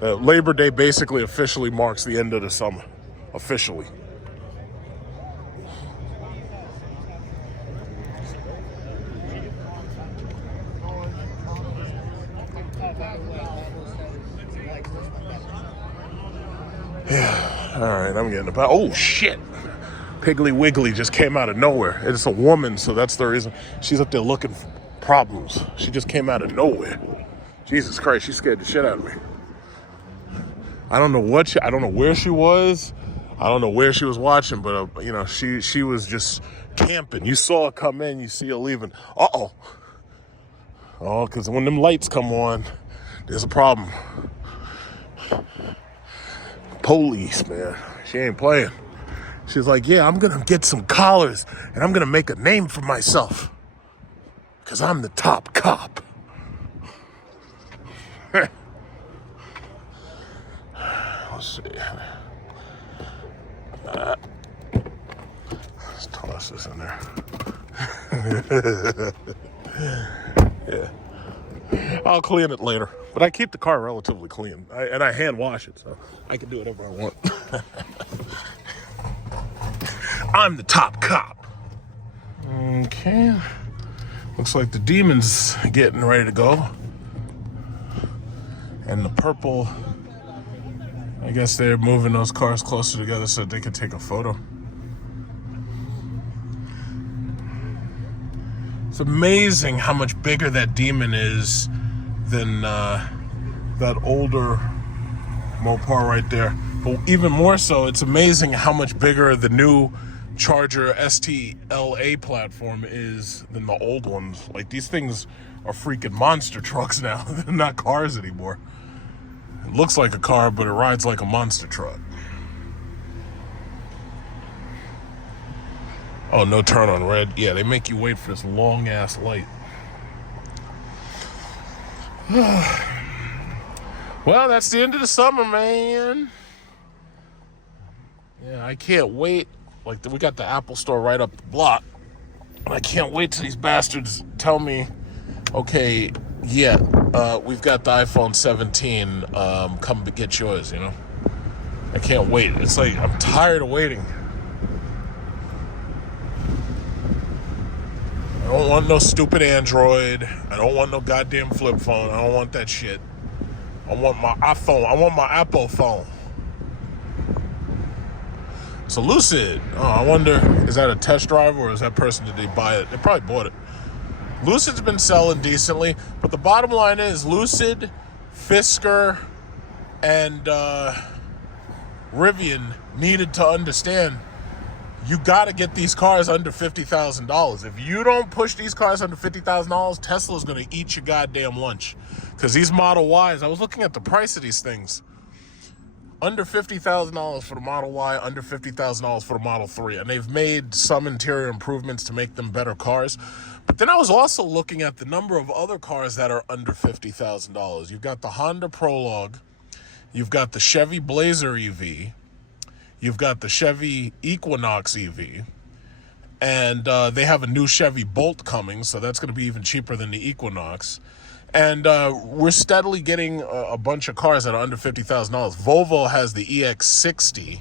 Labor Day basically officially marks the end of the summer. Officially. Yeah. All right, I'm getting about. Oh, shit. Piggly Wiggly just came out of nowhere. It's a woman, so that's the reason. She's up there looking for problems. She just came out of nowhere. Jesus Christ, she scared the shit out of me. I don't know I don't know where she was. I don't know where she was watching, but you know, she was just camping. You saw her come in, you see her leaving. Oh, because when them lights come on, there's a problem. Police, man. She ain't playing. She's like, yeah, I'm gonna get some collars and I'm gonna make a name for myself. Because I'm the top cop. Let's see. Let's toss this in there. Yeah. I'll clean it later. But I keep the car relatively clean. And I hand wash it, so I can do whatever I want. I'm the top cop. Okay. Looks like the Demon's getting ready to go. And the purple, I guess they're moving those cars closer together so they can take a photo. It's amazing how much bigger that Demon is than that older Mopar right there. But even more so, it's amazing how much bigger the new Charger STLA platform is than the old ones. Like, these things are freaking monster trucks now. They're not cars anymore. It looks like a car, but it rides like a monster truck. Oh, no turn on red. Yeah, they make you wait for this long-ass light. Well, that's the end of the summer, man. Yeah, I can't wait. Like, we got the Apple store right up the block. And I can't wait till these bastards tell me, okay, yeah, we've got the iPhone 17. Come get yours, you know? I can't wait. It's like, I'm tired of waiting. I don't want no stupid Android. I don't want no goddamn flip phone. I don't want that shit. I want my iPhone. I want my Apple phone. So Lucid, I wonder, is that a test drive or is that person, did they buy it? They probably bought it. Lucid's been selling decently, but the bottom line is Lucid, Fisker, and Rivian needed to understand you got to get these cars under $50,000. If you don't push these cars under $50,000, Tesla's going to eat your goddamn lunch. Because these Model Ys, I was looking at the price of these things. Under $50,000 for the Model Y, under $50,000 for the Model 3. And they've made some interior improvements to make them better cars. But then I was also looking at the number of other cars that are under $50,000. You've got the Honda Prologue. You've got the Chevy Blazer EV. You've got the Chevy Equinox EV. And they have a new Chevy Bolt coming, so that's going to be even cheaper than the Equinox. And we're steadily getting a bunch of cars that are under $50,000. Volvo has the EX60,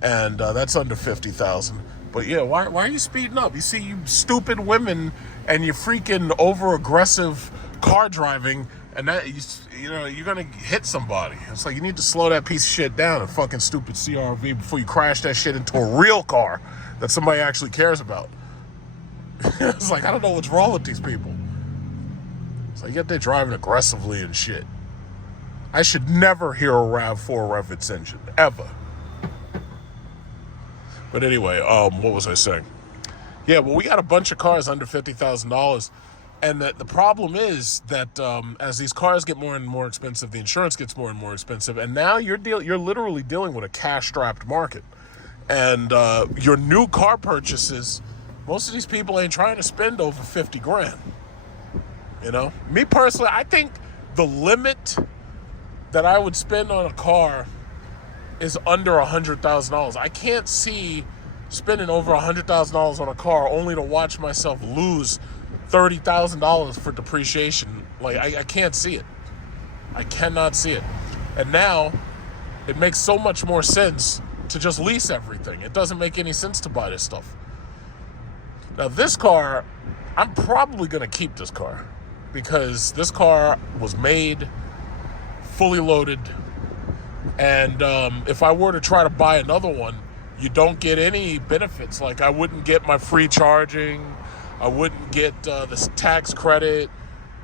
and that's under $50,000. But yeah, why are you speeding up? You see, you stupid women and you freaking over-aggressive car driving, and that you know you're gonna hit somebody. It's like you need to slow that piece of shit down, a fucking stupid CRV, before you crash that shit into a real car that somebody actually cares about. It's like, I don't know what's wrong with these people. So you get there driving aggressively and shit. I should never hear a RAV4 rev its engine, ever. But anyway, what was I saying? Yeah, well, we got a bunch of cars under $50,000, and the problem is that as these cars get more and more expensive, the insurance gets more and more expensive, and now you're literally dealing with a cash-strapped market. And your new car purchases, most of these people ain't trying to spend over 50 grand. You know, me personally, I think the limit that I would spend on a car is under $100,000. I can't see spending over $100,000 on a car only to watch myself lose $30,000 for depreciation. Like, I can't see it. I cannot see it. And now it makes so much more sense to just lease everything. It doesn't make any sense to buy this stuff. Now, this car, I'm probably going to keep this car, because this car was made fully loaded, and if I were to try to buy another one, you don't get any benefits. Like, I wouldn't get my free charging, I wouldn't get this tax credit,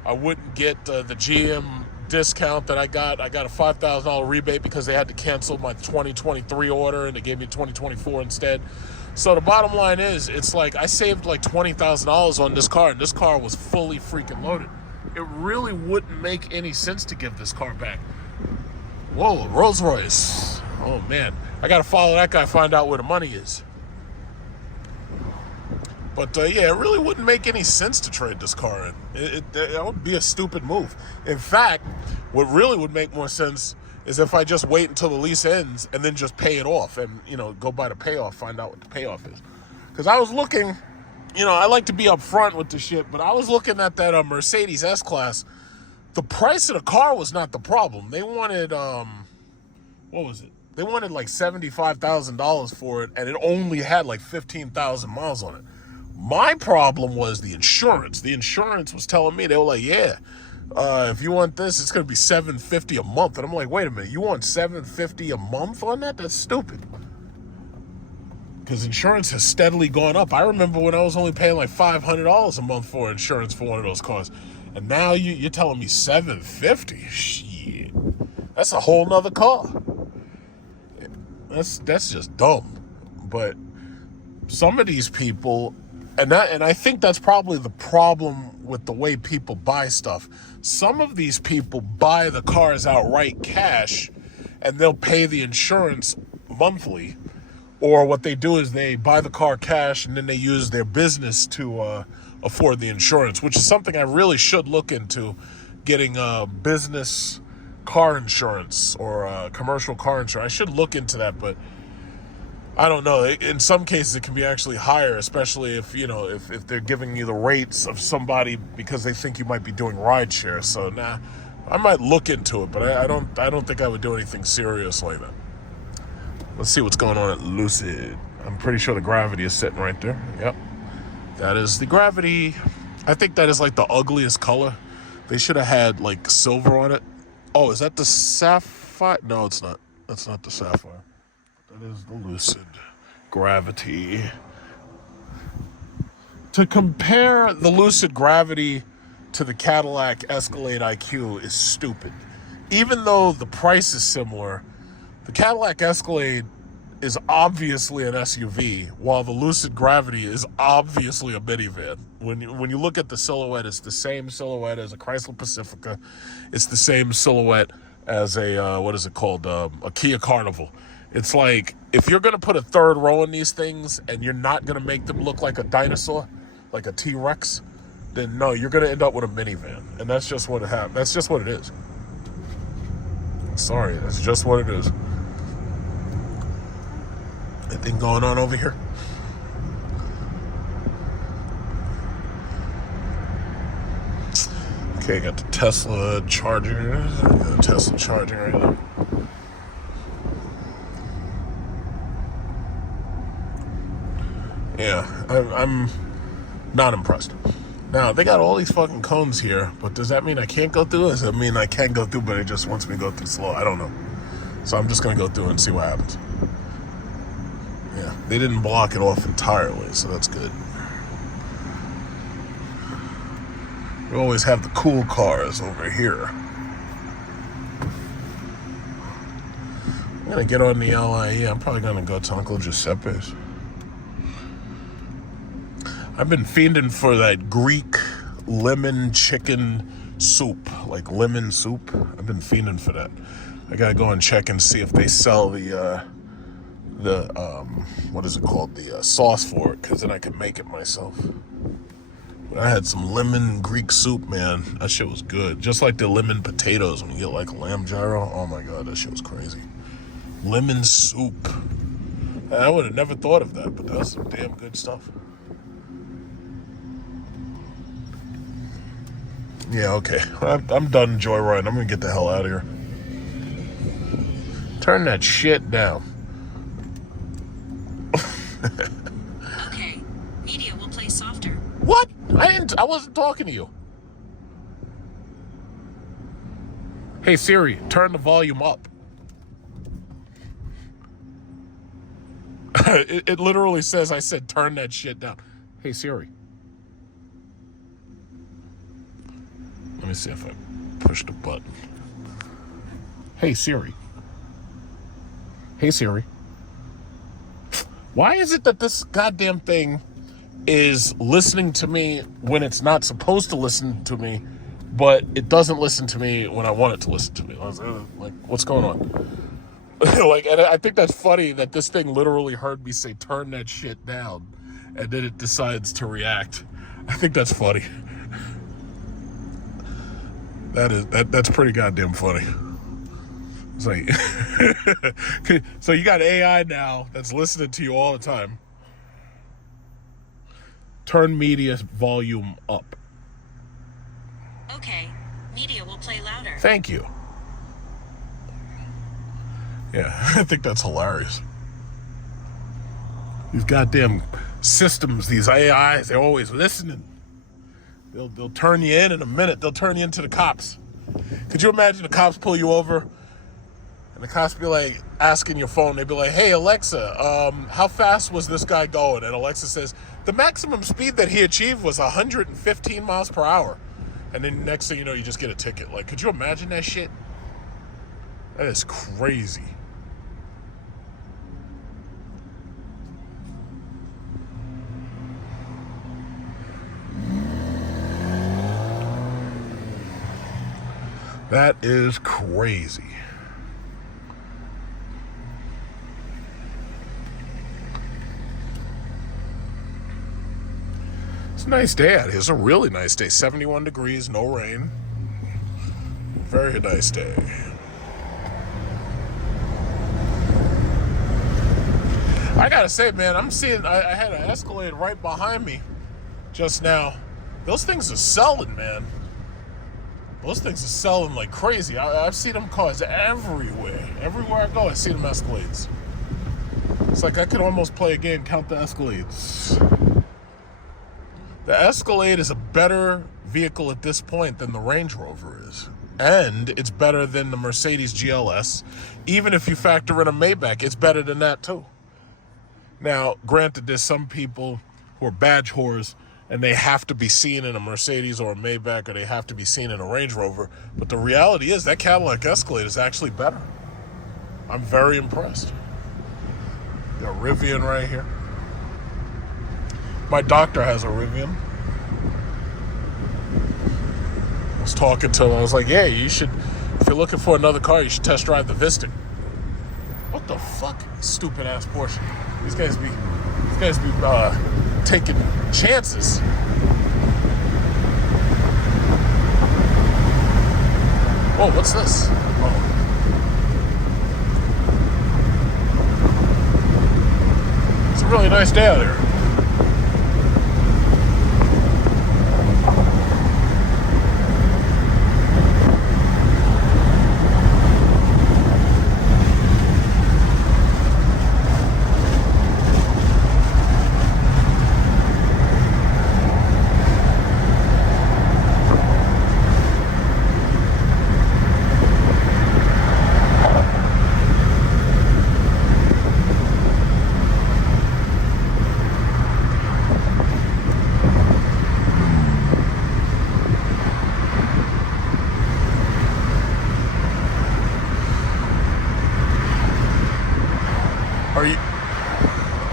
I wouldn't get the GM discount that I got. I got a $5,000 rebate because they had to cancel my 2023 order and they gave me 2024 instead. So the bottom line is, it's like I saved like $20,000 on this car, and this car was fully freaking loaded. It really wouldn't make any sense to give this car back. Whoa, Rolls Royce. Oh man, I gotta follow that guy, find out where the money is. But yeah, it really wouldn't make any sense to trade this car in. That would be a stupid move. In fact, what really would make more sense is if I just wait until the lease ends and then just pay it off and, you know, go by the payoff, find out what the payoff is. Because I was looking, you know, I like to be upfront with the shit, but I was looking at that Mercedes S-Class. The price of the car was not the problem. They wanted, what was it? They wanted like $75,000 for it, and it only had like 15,000 miles on it. My problem was the insurance. The insurance was telling me, they were like, yeah, if you want this, it's going to be $750 a month. And I'm like, wait a minute, you want $750 a month on that? That's stupid. Because insurance has steadily gone up. I remember when I was only paying like $500 a month for insurance for one of those cars. And now you're telling me $750? Shit. That's a whole nother car. That's just dumb. But some of these people, and I think that's probably the problem with the way people buy stuff. Some of these people buy the cars outright cash, and they'll pay the insurance monthly. Or what they do is they buy the car cash, and then they use their business to afford the insurance, which is something I really should look into, getting business car insurance or commercial car insurance. I should look into that, but I don't know. In some cases, it can be actually higher, especially if, you know, if they're giving you the rates of somebody because they think you might be doing rideshare. So, I might look into it, but I don't think I would do anything serious like that. Let's see what's going on at Lucid. I'm pretty sure the Gravity is sitting right there. Yep. That is the Gravity. I think that is like the ugliest color. They should have had like silver on it. Oh, is that the Sapphire? No, it's not. That's not the Sapphire. That is the Lucid Gravity. To compare the Lucid Gravity to the Cadillac Escalade IQ is stupid. Even though the price is similar, the Cadillac Escalade is obviously an SUV, while the Lucid Gravity is obviously a minivan. When you look at the silhouette, it's the same silhouette as a Chrysler Pacifica. It's the same silhouette as a, what is it called? A Kia Carnival. It's like, if you're going to put a third row in these things and you're not going to make them look like a dinosaur, like a T-Rex, then no, you're going to end up with a minivan. And that's just what it happens. That's just what it is. Sorry, that's just what it is. Anything going on over here? Okay, got the Tesla charger. Got a Tesla charger right there. Yeah, I'm not impressed. Now, they got all these fucking cones here, but does that mean I can't go through? Does that mean I can go through, but it just wants me to go through slow? I don't know. So I'm just going to go through and see what happens. Yeah, they didn't block it off entirely, so that's good. We always have the cool cars over here. I'm going to get on the LIE. I'm probably going to go to Uncle Giuseppe's. I've been fiending for that Greek lemon chicken soup, like lemon soup. I've been fiending for that. I gotta go and check and see if they sell the what is it called? The sauce for it, because then I can make it myself. But I had some lemon Greek soup, man. That shit was good. Just like the lemon potatoes when you get like a lamb gyro. Oh my God, that shit was crazy. Lemon soup. I would have never thought of that, but that's some damn good stuff. Yeah, okay. I'm done joyriding. I'm gonna get the hell out of here. Turn that shit down. Okay. Media will play softer. What? I wasn't talking to you. Hey Siri, turn the volume up. It literally says I said turn that shit down. Hey Siri. Let me see if I push the button. Hey Siri. Hey Siri. Why is it that this goddamn thing is listening to me when it's not supposed to listen to me, but it doesn't listen to me when I want it to listen to me? Like, what's going on? Like, and I think that's funny that this thing literally heard me say turn that shit down, and then it decides to react. I think that's funny. That's pretty goddamn funny. It's like, so you got AI now that's listening to you all the time. Turn media volume up. Okay. Media will play louder. Thank you. Yeah, I think that's hilarious. These goddamn systems, these AIs, they're always listening. They'll turn you in a minute. They'll turn you into the cops. Could you imagine the cops pull you over and the cops be like asking your phone? They'd be like, hey, Alexa, how fast was this guy going? And Alexa says, the maximum speed that he achieved was 115 miles per hour. And then next thing you know, you just get a ticket. Like, could you imagine that shit? That is crazy. That is crazy. It's a nice day out here. It's a really nice day. 71 degrees, no rain. Very nice day. I gotta say, man, I'm seeing, I had an Escalade right behind me just now. Those things are selling, man. Those things are selling like crazy. I've seen them cars everywhere. Everywhere I go, I see them Escalades. It's like I could almost play a game, count the Escalades. The Escalade is a better vehicle at this point than the Range Rover is. And it's better than the Mercedes GLS. Even if you factor in a Maybach, it's better than that too. Now, granted, there's some people who are badge whores and they have to be seen in a Mercedes or a Maybach, or they have to be seen in a Range Rover. But the reality is that Cadillac Escalade is actually better. I'm very impressed. Got Rivian right here. My doctor has a Rivian. I was talking to him. I was like, yeah, you should If you're looking for another car, you should test drive the Vista. What the fuck? Stupid ass Porsche. These guys be taking chances. Whoa, what's this? Oh. It's a really nice day out here.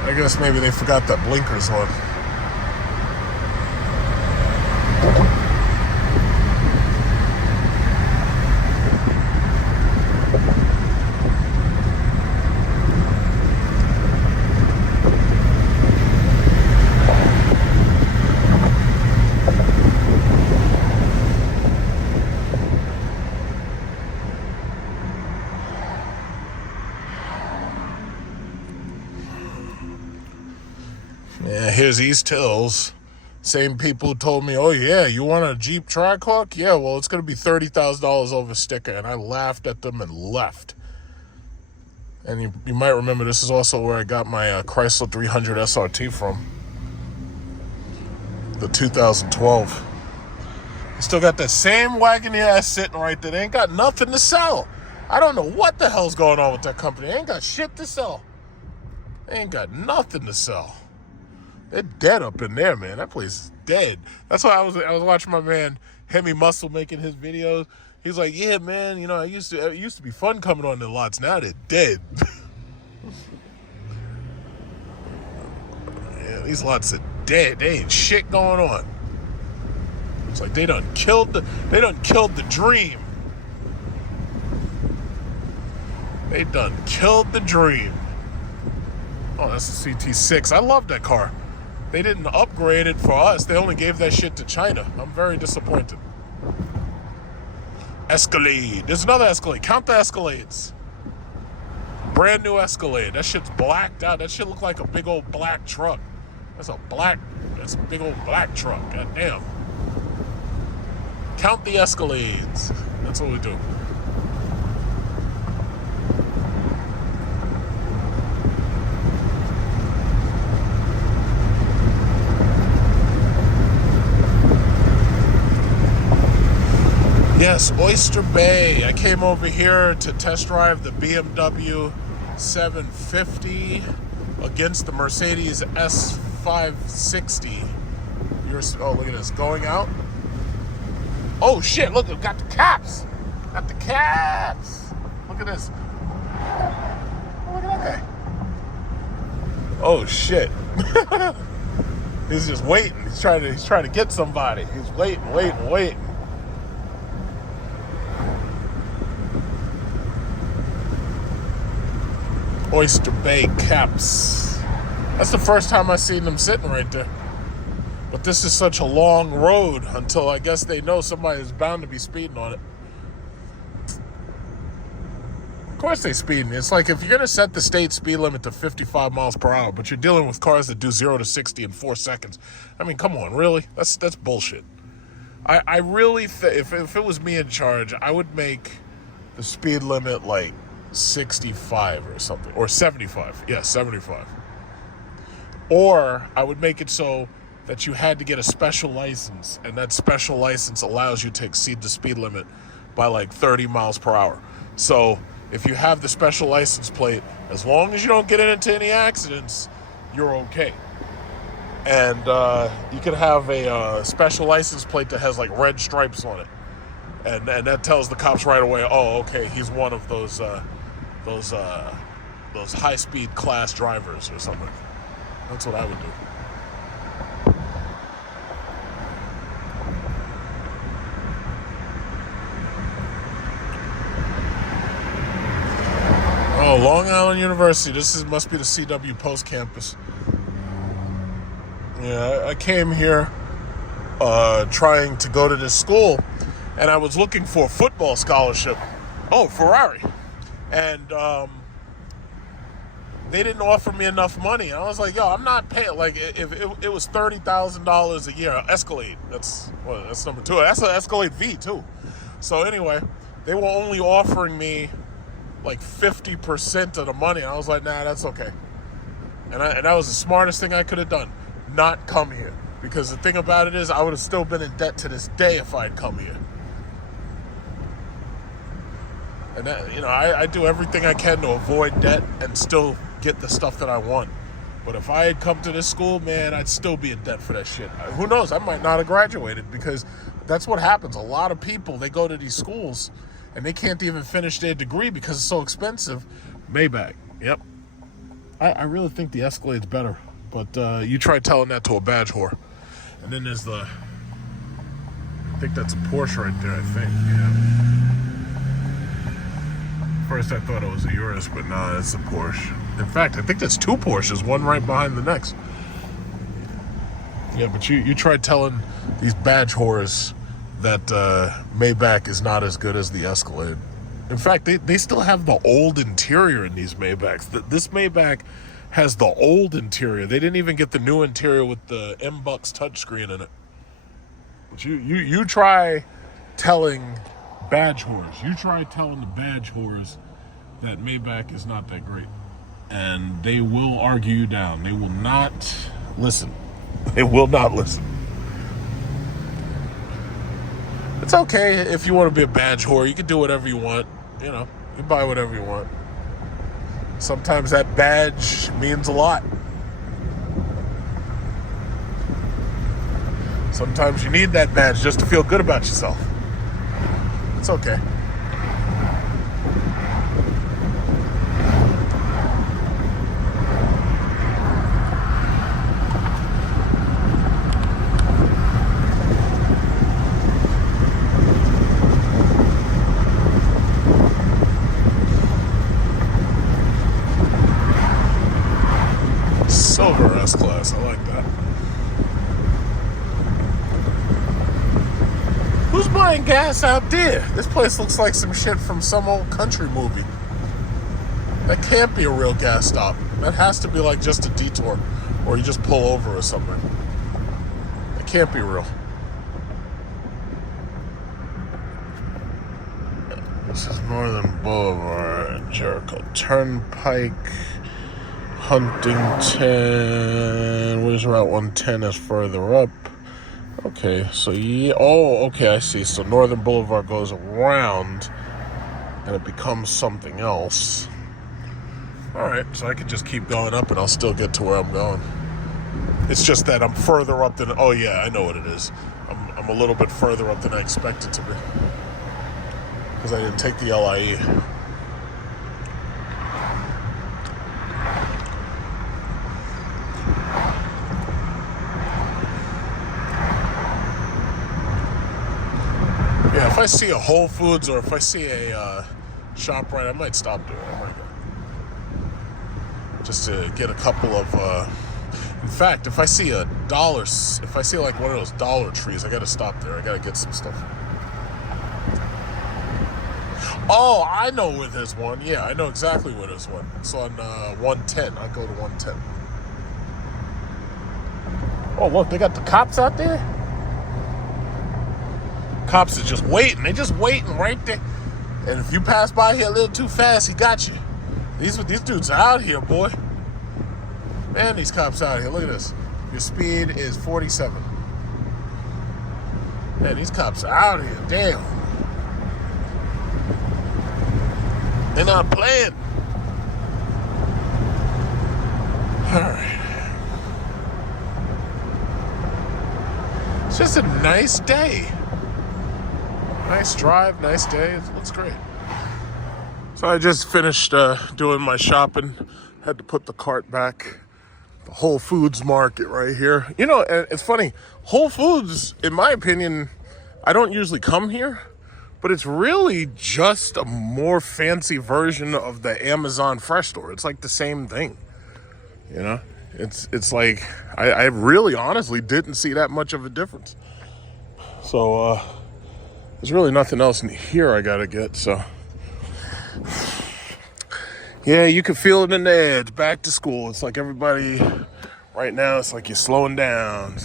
I guess maybe they forgot that blinkers on. Yeah, here's East Hills. Same people who told me, oh yeah, you want a Jeep Tricloak? Yeah, well, it's going to be $30,000 over sticker. And I laughed at them and left. And you might remember this is also where I got my Chrysler 300 SRT from. The 2012. I still got that same Wagoneer ass sitting right there. They ain't got nothing to sell. I don't know what the hell's going on with that company. They ain't got shit to sell. They ain't got nothing to sell. They're dead up in there, man. That place is dead. That's why I was watching my man Hemi Muscle making his videos. He's like, yeah, man, you know, it used to be fun coming on the lots. Now they're dead. Yeah, these lots are dead. They ain't shit going on. It's like they done killed the dream. They done killed the dream. Oh, that's the CT6. I love that car. They didn't upgrade it for us. They only gave that shit to China. I'm very disappointed. Escalade. There's another Escalade. Count the Escalades. Brand new Escalade. That shit's blacked out. That shit look like a big old black truck. That's a big old black truck. God damn. Count the Escalades. That's what we do. Yes, Oyster Bay. I came over here to test drive the BMW 750 against the Mercedes S560. Oh, look at this. Going out. Oh, shit. Look, it got the caps. Got the caps. Look at this. Oh, look at that guy. Oh, shit. He's just waiting. He's trying to get somebody. He's waiting. Oyster Bay caps. That's the first time I've seen them sitting right there. But this is such a long road until I guess they know somebody is bound to be speeding on it. Of course they speeding. It's like if you're going to set the state speed limit to 55 miles per hour, but you're dealing with cars that do 0 to 60 in 4 seconds. I mean, come on, really? That's bullshit. I really if it was me in charge, I would make the speed limit like 65 or something, or 75. Yeah, 75. Or I would make it so that you had to get a special license, and that special license allows you to exceed the speed limit by like 30 miles per hour. So if you have the special license plate, as long as you don't get into any accidents, you're okay. And you could have a special license plate that has like red stripes on it, and that tells the cops right away, oh, okay, he's one of those high-speed class drivers or something. That's what I would do. Long Island University. This must be the CW Post campus. Yeah, I came here trying to go to this school, and I was looking for a football scholarship. Oh, Ferrari. And they didn't offer me enough money. I was like, yo, I'm not paying. Like, if it was $30,000 a year, Escalade. That's number 2. That's an Escalade V, too. So anyway, they were only offering me like 50% of the money. I was like, nah, that's okay. And that was the smartest thing I could have done. Not come here. Because the thing about it is, I would have still been in debt to this day if I had come here. And that, I do everything I can to avoid debt and still get the stuff that I want. But if I had come to this school, man, I'd still be in debt for that shit. Who knows? I might not have graduated, because that's what happens. A lot of people, they go to these schools and they can't even finish their degree because it's so expensive. Maybach. Yep. I really think the Escalade's better. But you try telling that to a badge whore. And then there's I think that's a Porsche right there, I think. Yeah. First I thought it was a Urus, but nah, it's a Porsche. In fact, I think that's 2 Porsches, one right behind the next. Yeah, but you tried telling these badge whores that Maybach is not as good as the Escalade. In fact, they still have the old interior in these Maybachs. This Maybach has the old interior. They didn't even get the new interior with the M-Bucks touchscreen in it. But you try telling badge whores. You try telling the badge whores that Maybach is not that great. And they will argue you down. They will not listen. They will not listen. It's okay if you want to be a badge whore. You can do whatever you want. You buy whatever you want. Sometimes that badge means a lot. Sometimes you need that badge just to feel good about yourself. It's okay. Silver S-Class, I like that. Who's buying gas out there? This place looks like some shit from some old country movie. That can't be a real gas stop. That has to be like just a detour, or you just pull over or something. It can't be real. This is Northern Boulevard, Jericho Turnpike, Huntington. Where's Route 110 is further up. Okay, so okay, I see. So Northern Boulevard goes around and it becomes something else. Alright, so I could just keep going up and I'll still get to where I'm going. It's just that I'm further up than... Oh yeah, I know what it is. I'm a little bit further up than I expected to be. Because I didn't take the LIE. Yeah, if I see a Whole Foods or if I see a ShopRite, I might stop doing it. Just to get a couple of... in fact, if I see like one of those Dollar Trees, I gotta stop there. I gotta get some stuff. Oh, I know where there's one. Yeah, I know exactly where there's one. It's on 110. I go to 110. Oh, look, they got the cops out there? Cops are just waiting. They're just waiting right there. And if you pass by here a little too fast, he got you. These dudes are out here, boy. Man, these cops out here. Look at this. Your speed is 47. Man, these cops are out here. Damn. They're not playing. All right. It's just a nice day. Nice drive, nice day. It looks great. So I just finished doing my shopping. Had to put the cart back. The Whole Foods market right here. You know, it's funny. Whole Foods, in my opinion, I don't usually come here, but it's really just a more fancy version of the Amazon Fresh Store. It's like the same thing, you know? It's like, I really honestly didn't see that much of a difference. So, there's really nothing else in here I gotta get, so. Yeah, you can feel it in the air. It's back to school. It's like everybody, right now, it's like you're slowing down,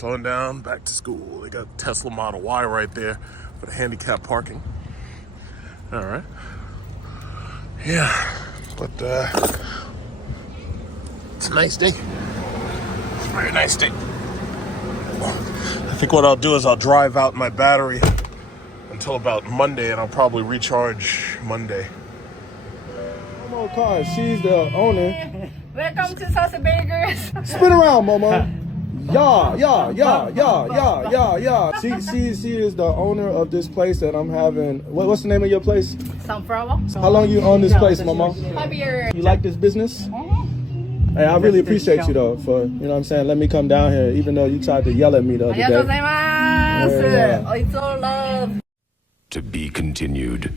back to school. They got Tesla Model Y right there for the handicap parking. All right. Yeah, but it's a nice day. It's a very nice day. I think what I'll do is I'll drive out my battery until about Monday, and I'll probably recharge Monday. Momo Car, she's the owner. Welcome to Salsa Burgers. Spin around, Momo. Yeah. She is the owner of this place that I'm having. What's the name of your place? Sunflower. How long you own this place, Momo? 5 years. You like this business? Hey, I really appreciate you though for, you know what I'm saying, let me come down here even though you tried to yell at me the other day. Arigatou gozaimasu. It's all love. To be continued.